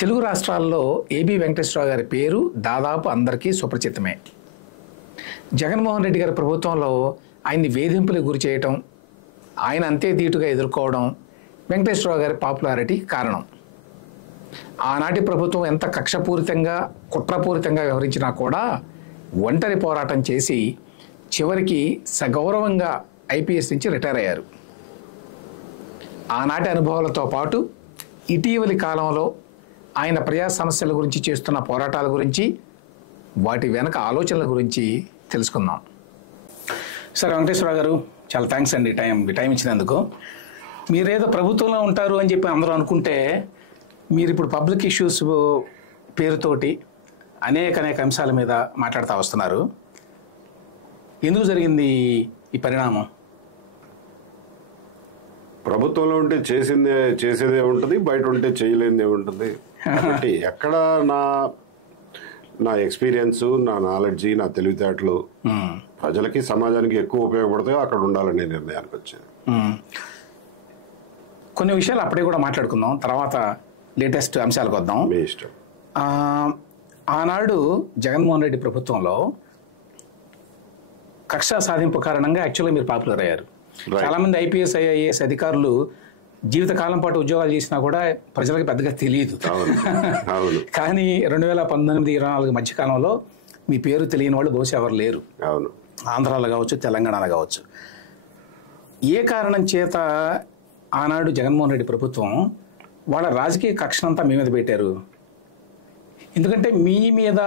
తెలుగు రాష్ట్రాల్లో ఏబి వెంకటేశ్వరరావు గారి పేరు దాదాపు అందరికీ సుపరిచితమే. జగన్మోహన్ రెడ్డి గారి ప్రభుత్వంలో ఆయన్ని వేధింపులకు గురి చేయటం, ఆయన అంతే ధీటుగా ఎదుర్కోవడం వెంకటేశ్వరరావు గారి పాపులారిటీ కారణం. ఆనాటి ప్రభుత్వం ఎంత కక్షపూరితంగా కుట్రపూరితంగా వ్యవహరించినా కూడా ఒంటరి పోరాటం చేసి చివరికి సగౌరవంగా ఐపీఎస్ నుంచి రిటైర్ అయ్యారు. ఆనాటి అనుభవాలతో పాటు ఇటీవలి కాలంలో ఆయన ప్రజా సమస్యల గురించి చేస్తున్న పోరాటాల గురించి, వాటి వెనక ఆలోచనల గురించి తెలుసుకుందాం. సార్ వెంకటేశ్వరరావు గారు, చాలా థ్యాంక్స్ అండి టైం ఇచ్చినందుకు. మీరేదో ప్రభుత్వంలో ఉంటారు అని చెప్పి అందరూ అనుకుంటే, మీరు ఇప్పుడు పబ్లిక్ ఇష్యూస్ పేరుతోటి అనేక అంశాల మీద మాట్లాడుతూ వస్తున్నారు. ఎందుకు జరిగింది ఈ పరిణామం? ప్రభుత్వంలో ఉంటే చేసేదే ఉంటుంది, బయట ఉంటే చేయలేనిదే ఉంటుంది. కాబట్టి ఎక్కడ నా ఎక్స్పీరియన్స్, నా నాలెడ్జి, నా తెలివితేటలు ప్రజలకి సమాజానికి ఎక్కువ ఉపయోగపడతాయో అక్కడ ఉండాలనే నిర్ణయానికి వచ్చాను. కొన్ని విషయాలు అప్పుడే కూడా మాట్లాడుకుందాం, తర్వాత లేటెస్ట్ అంశాలకు వద్దాం. మీ ఇష్టం. ఆనాడు జగన్మోహన్ రెడ్డి ప్రభుత్వంలో కక్ష సాధింపు కారణంగా యాక్చువల్గా మీరు పాపులర్ అయ్యారు. చాలా మంది ఐపీఎస్ ఐఏఎస్ అధికారులు జీవితకాలం పాటు ఉద్యోగాలు చేసినా కూడా ప్రజలకు పెద్దగా తెలియదు. కానీ 2019-24 మధ్యకాలంలో మీ పేరు తెలియని వాళ్ళు బహుశా ఎవరు లేరు. ఆంధ్రాలో కావచ్చు, తెలంగాణలో కావచ్చు. ఏ కారణం చేత ఆనాడు జగన్మోహన్ రెడ్డి ప్రభుత్వం వాళ్ళ రాజకీయ కక్షనంతా మీ మీద పెట్టారు? ఎందుకంటే మీ మీద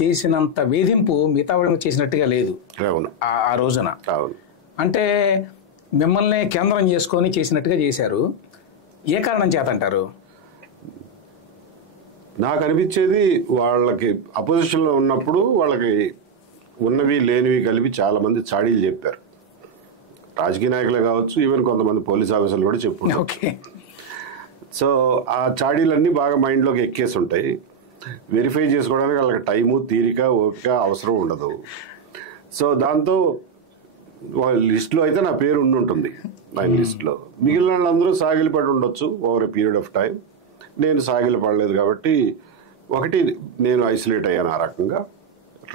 చేసినంత వేధింపు మిగతా వాళ్ళకి చేసినట్టుగా లేదు ఆ రోజున. అంటే మిమ్మల్ని కేంద్రం చేసుకొని చేసినట్టుగా చేశారు. ఏ కారణం చేత అంటారు? నాకు అనిపించేది, వాళ్ళకి అపోజిషన్లో ఉన్నప్పుడు వాళ్ళకి ఉన్నవి లేనివి కలిపి చాలా మంది చాడీలు చెప్పారు. రాజకీయ నాయకులే కావచ్చు, ఈవెన్ కొంతమంది పోలీస్ ఆఫీసర్లు కూడా చెప్పారు. ఓకే. సో ఆ చాడీలన్నీ బాగా మైండ్లోకి ఎక్కేసి ఉంటాయి. వెరిఫై చేసుకోవడానికి వాళ్ళకి టైము, తీరిక, ఓపిక అవసరం ఉండదు. సో దాంతో లిస్టులో అయితే నా పేరు ఉంటుంది. ఆయన లిస్టులో మిగిలిన వాళ్ళందరూ సాగిలిపడి ఉండొచ్చు over a period of time. నేను సాగిలిపడలేదు కాబట్టి, ఒకటి నేను ఐసోలేట్ అయ్యాను ఆ రకంగా.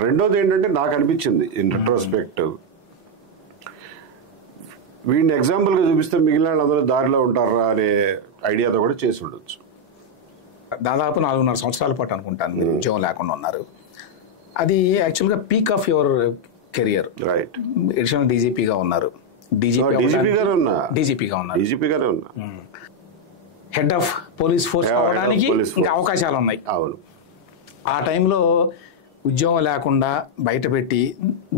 రెండోది ఏంటంటే, నాకు అనిపించింది ఇన్ రెట్రోస్పెక్టివ్, వీడిని ఎగ్జాంపుల్గా చూపిస్తే మిగిలిన వాళ్ళందరూ దారిలో ఉంటారా అనే ఐడియాతో కూడా చేసి ఉండొచ్చు. దాదాపు 4.5 సంవత్సరాల పాటు అనుకుంటాను మీరు ఉద్యోగం లేకుండా ఉన్నారు. అది యాక్చువల్గా peak of your career. Right. Additional డీజీపీగా ఉన్నారు, డీజీపీగానే ఉన్నారు, హెడ్ ఆఫ్ పోలీస్ ఫోర్స్ అవడానికి ఇంకా అవకాశాలు ఉన్నాయి. అవును. ఆ టైంలో ఉద్యోగం లేకుండా బయటపెట్టి,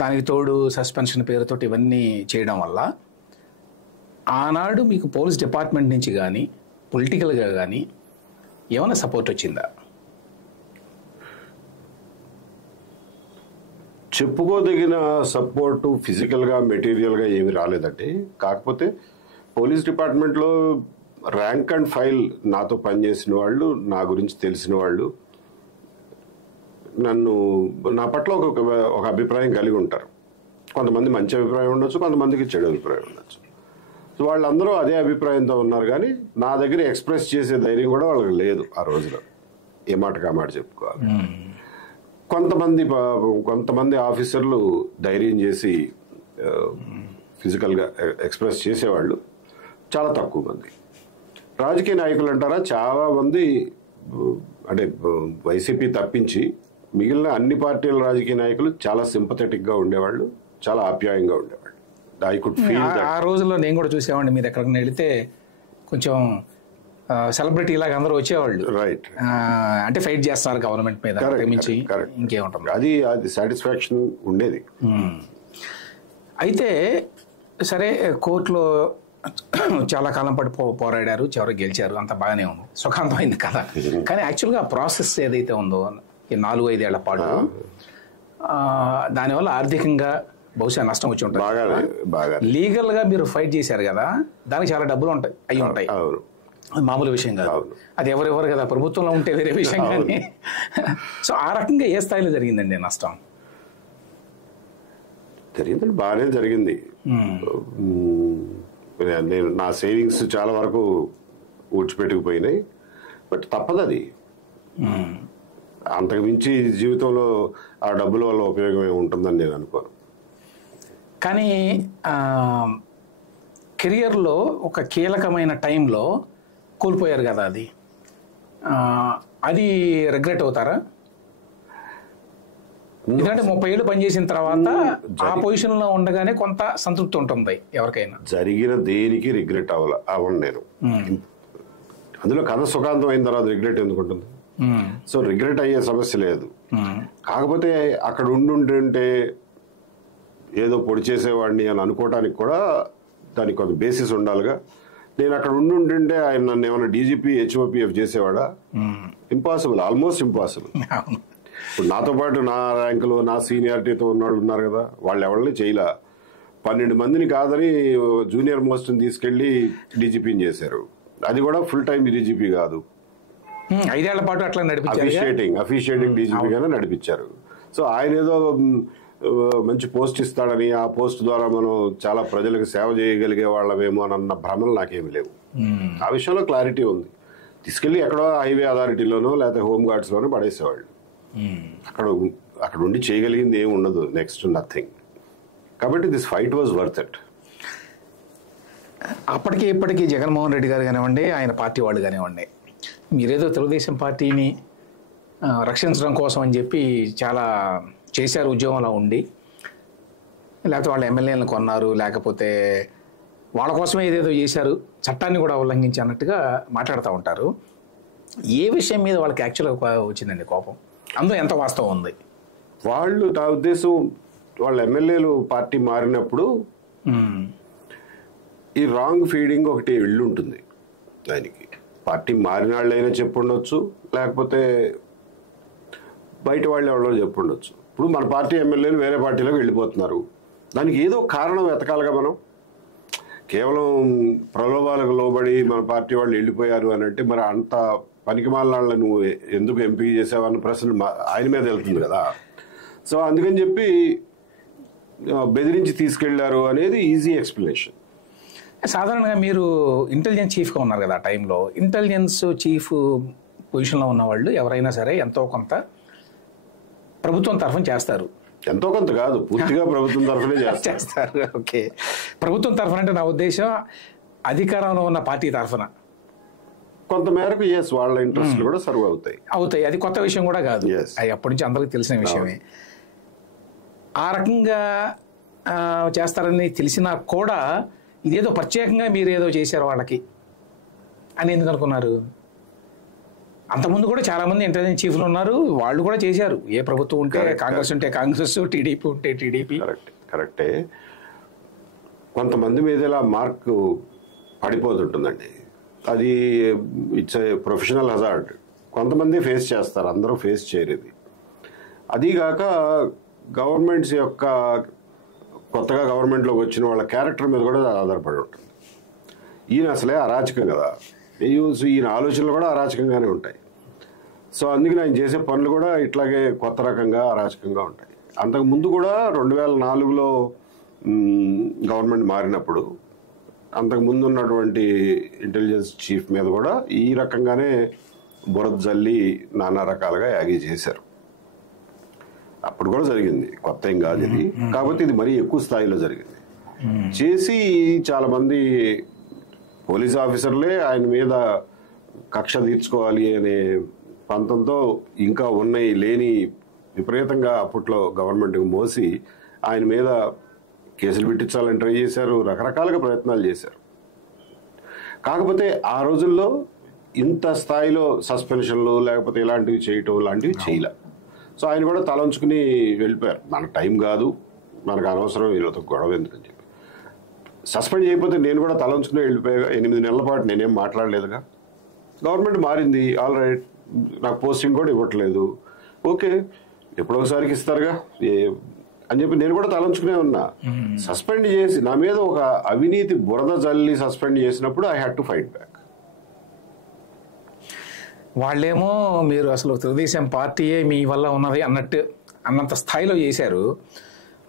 దానికి తోడు సస్పెన్షన్ పేరుతో ఇవన్నీ చేయడం వల్ల ఆనాడు మీకు పోలీస్ డిపార్ట్మెంట్ నుంచి కానీ పొలిటికల్గా కానీ ఏమైనా సపోర్ట్ వచ్చిందా? చెప్పుకోదగిన సపోర్టు ఫిజికల్గా, మెటీరియల్గా ఏమి రాలేదండి. కాకపోతే పోలీస్ డిపార్ట్మెంట్లో ర్యాంక్ అండ్ ఫైల్ నాతో పనిచేసిన వాళ్ళు, నా గురించి తెలిసిన వాళ్ళు నా పట్ల ఒక అభిప్రాయం కలిగి ఉంటారు. కొంతమంది మంచి అభిప్రాయం ఉండొచ్చు, కొంతమందికి చెడు అభిప్రాయం ఉండొచ్చు. సో వాళ్ళందరూ అదే అభిప్రాయంతో ఉన్నారు. కానీ నా దగ్గర ఎక్స్ప్రెస్ చేసే ధైర్యం కూడా వాళ్ళకి లేదు ఆ రోజులో. ఏ మాటకు ఆ మాట చెప్పుకోవాలి. కొంతమంది ఆఫీసర్లు ధైర్యం చేసి ఫిజికల్గా ఎక్స్ప్రెస్ చేసేవాళ్ళు చాలా తక్కువ మంది. రాజకీయ నాయకులు అంటారా, చాలా మంది, అంటే వైసీపీ తప్పించి మిగిలిన అన్ని పార్టీల రాజకీయ నాయకులు చాలా సింపథెటిక్గా ఉండేవాళ్ళు, చాలా ఆప్యాయంగా ఉండేవాళ్ళు. I could feel that. ఆ రోజుల్లో నేను కూడా చూసేవాడిని. మీరు ఎక్కడికైనా వెళితే కొంచెం సెలబ్రిటీ లాగా అందరూ వచ్చేవాళ్ళు. రైట్. అంటే ఫైట్ చేస్తున్నారు గవర్నమెంట్ మీద, ఇంకేముంటుంది, అది సాటిస్ఫాక్షన్ ఉండేది. అయితే సరే, కోర్టులో చాలా కాలం పాటు పోరాడారు, చివరికి గెలిచారు, అంత బాగానే ఉంది, సుఖాంతమైంది కదా. కానీ యాక్చువల్గా ప్రాసెస్ ఏదైతే ఉందో ఈ 4-5 ఏళ్ల పాటు, దానివల్ల ఆర్థికంగా బహుశా నష్టం వచ్చి ఉంటుంది. లీగల్గా మీరు ఫైట్ చేశారు కదా, దానికి చాలా డబ్బులు అయి ఉంటాయి. మామూలు విషయం కాదు. అది ఎవరెవరు కదా, ప్రభుత్వంలో ఉంటే వేరే విషయం. కానీ సో ఆ రకంగా ఏ స్థాయిలో జరిగిందండి నష్టం? జరిగిందండి, బాగానే జరిగింది. నేను నా సేవింగ్స్ చాలా వరకు ఊడ్చిపెట్టుకుపోయినాయి. బట్ తప్పదు అది. అంతకు మించి జీవితంలో ఆ డబ్బుల వల్ల ఉపయోగం ఏమి ఉంటుందని నేను అనుకోను. కానీ కెరియర్లో ఒక కీలకమైన టైంలో కోల్పోయారు కదా, అది రిగ్రెట్ అవుతారా? ఎందుకంటే 30 ఏళ్ళు పనిచేసిన తర్వాత ఆ పొజిషన్లో ఉండగానే కొంత సంతృప్తి ఉంటుంది ఎవరికైనా. జరిగిన దేనికి రిగ్రెట్ అవ్వను నేను. అందులో కథ సుఖాంతం అయిన తర్వాత రిగ్రెట్ ఎందుకు ఉంటుంది? సో రిగ్రెట్ అయ్యే సమస్య లేదు. కాకపోతే అక్కడ ఉండుంటే ఏదో పొడి చేసేవాడిని అని అనుకోవటానికి కూడా దానికి కొంత బేసిస్ ఉండాలిగా. నేను అక్కడ ఉండుంటే ఆయన నన్ను ఏమైనా డీజీపీ హెచ్ఓపిఎఫ్ చేసేవాడా? Impossible, almost impossible. ఇప్పుడు నాతో పాటు నా ర్యాంకులో నా సీనియారిటీతో ఉన్నవాళ్ళు ఉన్నారు కదా, వాళ్ళు ఎవరిని చేయలే. 12 మందిని కాదని జూనియర్ మోస్ట్ని తీసుకెళ్లి డీజీపీని చేశారు. అది కూడా ఫుల్ టైం డీజీపీ కాదు, 5 ఏళ్ల పాటు అట్లా అఫీషియేటింగ్ డీజీపీగానే నడిపించారు. సో ఆయన ఏదో మంచి పోస్ట్ ఇస్తాడని, ఆ పోస్ట్ ద్వారా మనం చాలా ప్రజలకు సేవ చేయగలిగే వాళ్ళమేమో అన్న భ్రమలు నాకేమి లేవు. ఆ విషయంలో క్లారిటీ ఉంది. తీసుకెళ్లి ఎక్కడో హైవే అథారిటీలోనో లేకపోతే హోమ్ గార్డ్స్లోనో పడేసేవాళ్ళు. అక్కడ ఉండి చేయగలిగింది ఏమి ఉండదు, నెక్స్ట్ నథింగ్. కాబట్టి this fight was worth it. అప్పటికి ఇప్పటికీ జగన్మోహన్ రెడ్డి గారు కానివ్వండి, ఆయన పార్టీ వాళ్ళు కానివ్వండి, మీరేదో తెలుగుదేశం పార్టీని రక్షించడం కోసం అని చెప్పి చాలా చేశారు ఉద్యోగంలో ఉండి, లేకపోతే వాళ్ళ ఎమ్మెల్యేలను కొన్నారు, లేకపోతే వాళ్ళ కోసమే ఏదేదో చేశారు, చట్టాన్ని కూడా ఉల్లంఘించి అన్నట్టుగా మాట్లాడుతూ ఉంటారు. ఏ విషయం మీద వాళ్ళకి యాక్చువల్గా వచ్చిందండి కోపం? అందులో ఎంత వాస్తవం ఉంది? వాళ్ళు, నా ఉద్దేశం, వాళ్ళ ఎమ్మెల్యేలు పార్టీ మారినప్పుడు ఈ రాంగ్ ఫీడింగ్ ఒకటి వెళ్ళి ఉంటుంది దానికి. పార్టీ మారిన వాళ్ళైనా చెప్పుండొచ్చు, లేకపోతే బయట వాళ్ళు ఎవరో చెప్పుండొచ్చు. ఇప్పుడు మన పార్టీ ఎమ్మెల్యేలు వేరే పార్టీలోకి వెళ్ళిపోతున్నారు, దానికి ఏదో కారణం వెతకాలిగా. మనం కేవలం ప్రలోభాలకు లోబడి మన పార్టీ వాళ్ళు వెళ్ళిపోయారు అని అంటే, మరి అంత పనికిమాలిన నువ్వు ఎందుకు ఎంపీ చేసావన్న ప్రశ్న ఆయన మీద వెళ్తుంది కదా. సో అందుకని చెప్పి బెదిరించి తీసుకెళ్లారు అనేది ఈజీ ఎక్స్ప్లెనేషన్. సాధారణంగా మీరు ఇంటెలిజెన్స్ చీఫ్గా ఉన్నారు కదా, ఆ టైంలో ఇంటెలిజెన్స్ చీఫ్ పొజిషన్లో ఉన్న వాళ్ళు ఎవరైనా సరే ఎంతో కొంత ప్రభుత్వం తరఫున చేస్తారు. ఎంతో కొంత కాదు, పూర్తిగా ప్రభుత్వం తరఫునే చేస్తారు. ఓకే, ప్రభుత్వం తరఫున అంటే నా ఉద్దేశం అధికారంలో ఉన్న పార్టీ తరఫున కొంత మేరకు వాళ్ళ ఇంట్రెస్ట్లు కూడా సర్వ్ అవుతాయి. అది కొత్త విషయం కూడా కాదు, అది అప్పటి నుంచి అందరికీ తెలిసిన విషయమే. ఆ రకంగా చేస్తారని తెలిసినా కూడా ఇదేదో ప్రత్యేకంగా మీరు ఏదో చేశారు వాళ్ళకి అని ఎందుకు అనుకున్నారు? అంతకుముందు కూడా చాలా మంది ఇంటెలిజెన్స్ చీఫ్లు ఉన్నారు, వాళ్ళు కూడా చేశారు. ఏ ప్రభుత్వం ఉంటే కాంగ్రెస్ ఉంటే కాంగ్రెస్, టీడీపీ ఉంటే టీడీపీ. కరెక్టే. కొంతమంది మీద ఇలా మార్క్ పడిపోతుంటుందండి, అది ఇట్స్ ఏ ప్రొఫెషనల్ హజార్డ్. కొంతమంది ఫేస్ చేస్తారు, అందరూ ఫేస్ చేయలేదు. అదీగాక గవర్నమెంట్స్ యొక్క కొత్తగా గవర్నమెంట్లోకి వచ్చిన వాళ్ళ క్యారెక్టర్ మీద కూడా ఆధారపడి ఉంటుంది. ఈయన అసలే అరాచకం కదా, ఈయన ఆలోచనలు కూడా అరాచకంగానే ఉంటాయి. సో అందుకని ఆయన చేసే పనులు కూడా ఇట్లాగే కొత్త రకంగా అరాచకంగా ఉంటాయి. అంతకుముందు కూడా 2004లో గవర్నమెంట్ మారినప్పుడు అంతకుముందు ఉన్నటువంటి ఇంటెలిజెన్స్ చీఫ్ మీద కూడా ఈ రకంగానే బురద జల్లి నానా రకాలుగా యాగి చేశారు. అప్పుడు కూడా జరిగింది, కొత్త ఏం కాదు ఇది. కాకపోతే ఇది మరీ ఎక్కువ స్థాయిలో జరిగింది. చేసి చాలా మంది పోలీస్ ఆఫీసర్లే ఆయన మీద కక్ష తీర్చుకోవాలి అనే పంతంతో ఇంకా ఉన్నాయి లేని విపరీతంగా అప్పట్లో గవర్నమెంట్ మోసి ఆయన మీద కేసులు పెట్టించాలని ట్రై చేశారు, రకరకాలుగా ప్రయత్నాలు చేశారు. కాకపోతే ఆ రోజుల్లో ఇంత స్థాయిలో సస్పెన్షన్లు లేకపోతే ఇలాంటివి చేయటం లాంటివి చేయలే. సో ఆయన కూడా తలంచుకుని వెళ్ళిపోయారు, మనకు టైం కాదు, మనకు అనవసరం, వీళ్ళతో గొడవ ఎందుకని చెప్పి సస్పెండ్ చేయకపోతే నేను కూడా తలంచుకుని వెళ్ళిపోయా. 8 నెలల పాటు నేనేం మాట్లాడలేదుగా. గవర్నమెంట్ మారింది, ఆల్ రైట్, నాకు పోస్టింగ్ కూడా ఇవ్వట్లేదు, ఓకే ఎప్పుడోసారికి ఇస్తారుగా అని చెప్పి నేను కూడా తలంచుకునే ఉన్నా. సస్పెండ్ చేసి నా మీద ఒక అవినీతి బురద జల్లి సస్పెండ్ చేసినప్పుడు I had to fight back. వాళ్ళేమో మీరు అసలు తెలుగుదేశం పార్టీయే మీ వల్ల ఉన్నది అన్నంత స్థాయిలో చేశారు.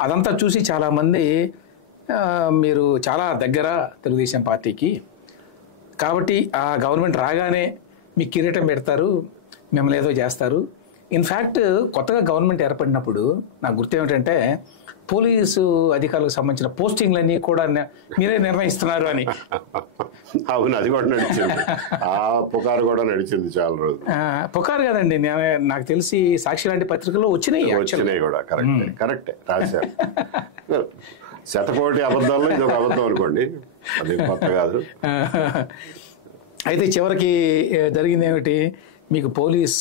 అదంతా చూసి చాలామంది మీరు చాలా దగ్గర తెలుగుదేశం పార్టీకి, కాబట్టి ఆ గవర్నమెంట్ రాగానే మీకు కిరీటం పెడతారు, మిమ్మల్ని ఏదో చేస్తారు. ఇన్ఫ్యాక్ట్ కొత్తగా గవర్నమెంట్ ఏర్పడినప్పుడు నాకు గుర్తు ఏమిటంటే పోలీసు అధికారులకు సంబంధించిన పోస్టింగ్లన్నీ కూడా మీరే నిర్ణయిస్తున్నారు అని. అవును, అది కూడా నడిచింది. ఆ పుకారు కూడా నడిచింది చాలా రోజులు. పుకారు కదండి, నాకు తెలిసి సాక్షి లాంటి పత్రికల్లో వచ్చినాయి కూడా. కరెక్టే రాశారు. శతకోటి అబద్ధాల్లో ఇది ఒక అబద్ధం అనుకోండి, అది కొత్త కాదు. అయితే చివరికి జరిగింది ఏమిటి, మీకు పోలీస్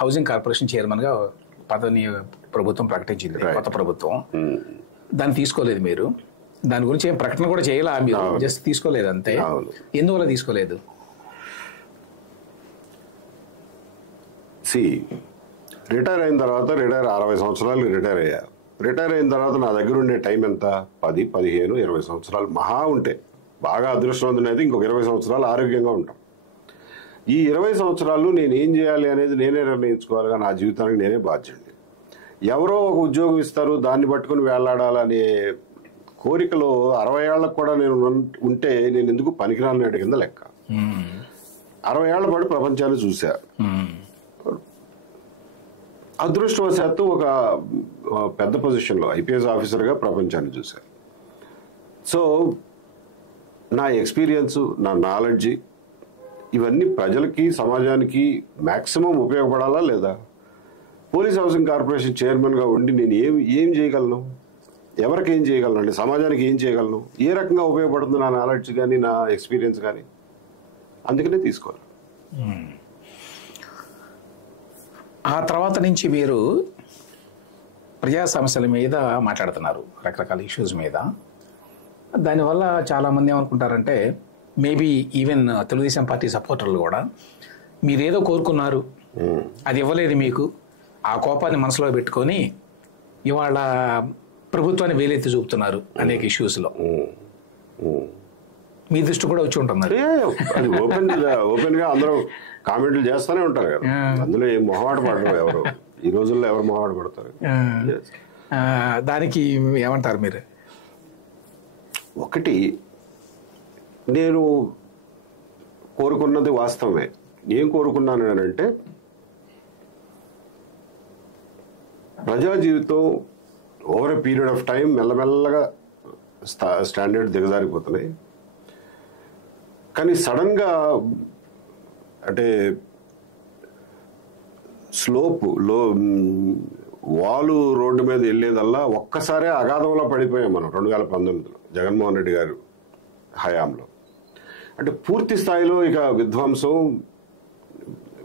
హౌసింగ్ కార్పొరేషన్ చైర్మన్గా పదవిని ప్రభుత్వం ప్రకటించింది, కొత్త ప్రభుత్వం. దాన్ని తీసుకోలేదు మీరు, దాని గురించి ఏం ప్రకటన కూడా చేయాలా మీరు, జస్ట్ తీసుకోలేదు అంతే. ఎందువల్ల తీసుకోలేదు? రిటైర్ అయిన తర్వాత 60 సంవత్సరాలు రిటైర్ అయ్యా. రిటైర్ అయిన తర్వాత నా దగ్గర ఉండే టైం ఎంత? 10, 15, 20 సంవత్సరాలు మహా ఉంటే. బాగా అదృష్టవంతుని అయితే ఇంకొక 20 సంవత్సరాలు ఆరోగ్యంగా ఉంటాం. ఈ 20 సంవత్సరాలు నేను ఏం చేయాలి అనేది నేనే నిర్ణయించుకోవాలిగా, నా జీవితానికి నేనే బాధ్యుడిని. ఎవరో ఒక ఉద్యోగం ఇస్తారు, దాన్ని పట్టుకుని వేళ్లాడాలనే కోరికలో 60 ఏళ్లకు కూడా నేను ఉంటే నేను ఎందుకు పనికిరాని కింద లెక్క. 60 ఏళ్ల పాటు ప్రపంచాన్ని చూశా. అదృష్టవశాత్తు ఒక పెద్ద పొజిషన్లో ఐపీఎస్ ఆఫీసర్గా ప్రపంచాన్ని చూశా. సో నా ఎక్స్పీరియన్స్, నా నాలెడ్జి ఇవన్నీ ప్రజలకి, సమాజానికి మ్యాక్సిమం ఉపయోగపడాలా లేదా? పోలీస్ హౌసింగ్ కార్పొరేషన్ చైర్మన్గా ఉండి నేను ఏం చేయగలను? ఎవరికి ఏం చేయగలను అండి? సమాజానికి ఏం చేయగలను? ఏ రకంగా ఉపయోగపడుతుంది నా నాలెడ్జ్ కానీ, నా ఎక్స్పీరియన్స్ కానీ? అందుకనే తీసుకోవాలి. ఆ తర్వాత నుంచి మీరు ప్రజా సమస్యల మీద మాట్లాడుతున్నారు, రకరకాల ఇష్యూస్ మీద. దానివల్ల చాలామంది ఏమనుకుంటారంటే, మేబీ ఈవెన్ తెలుగుదేశం పార్టీ సపోర్టర్లు కూడా మీరేదో కోరుకున్నారు, అది ఇవ్వలేదు మీకు, ఆ కోపాన్ని మనసులో పెట్టుకొని ఇవాళ ప్రభుత్వాన్ని వేలెత్తి చూపుతున్నారు అనేక ఇష్యూస్లో. మీ దృష్టి కూడా వచ్చి ఉంటున్నారు. అది ఓపెన్ గా అందరూ కామెంట్లు చేస్తూనే ఉంటారు కదా, అందులో ఏం మొహమాట పడరు ఎవరు. ఈ రోజుల్లో ఎవరు మొహమాట పడతారు? దానికి ఏమంటారు మీరు? ఒకటి, నేను కోరుకున్నది వాస్తవమే. ఏం కోరుకున్నాను అంటే, ప్రజా జీవితం over a period of time మెల్లమెల్లగా స్టాండర్డ్ దిగజారిపోతున్నాయి. కానీ సడన్గా అంటే వాలు రోడ్డు మీద వెళ్ళేదల్లా ఒక్కసారే అగాధంలో పడిపోయాం మనం 2019లో జగన్మోహన్ రెడ్డి గారు హయాంలో. అంటే పూర్తి స్థాయిలో ఇక విధ్వంసం,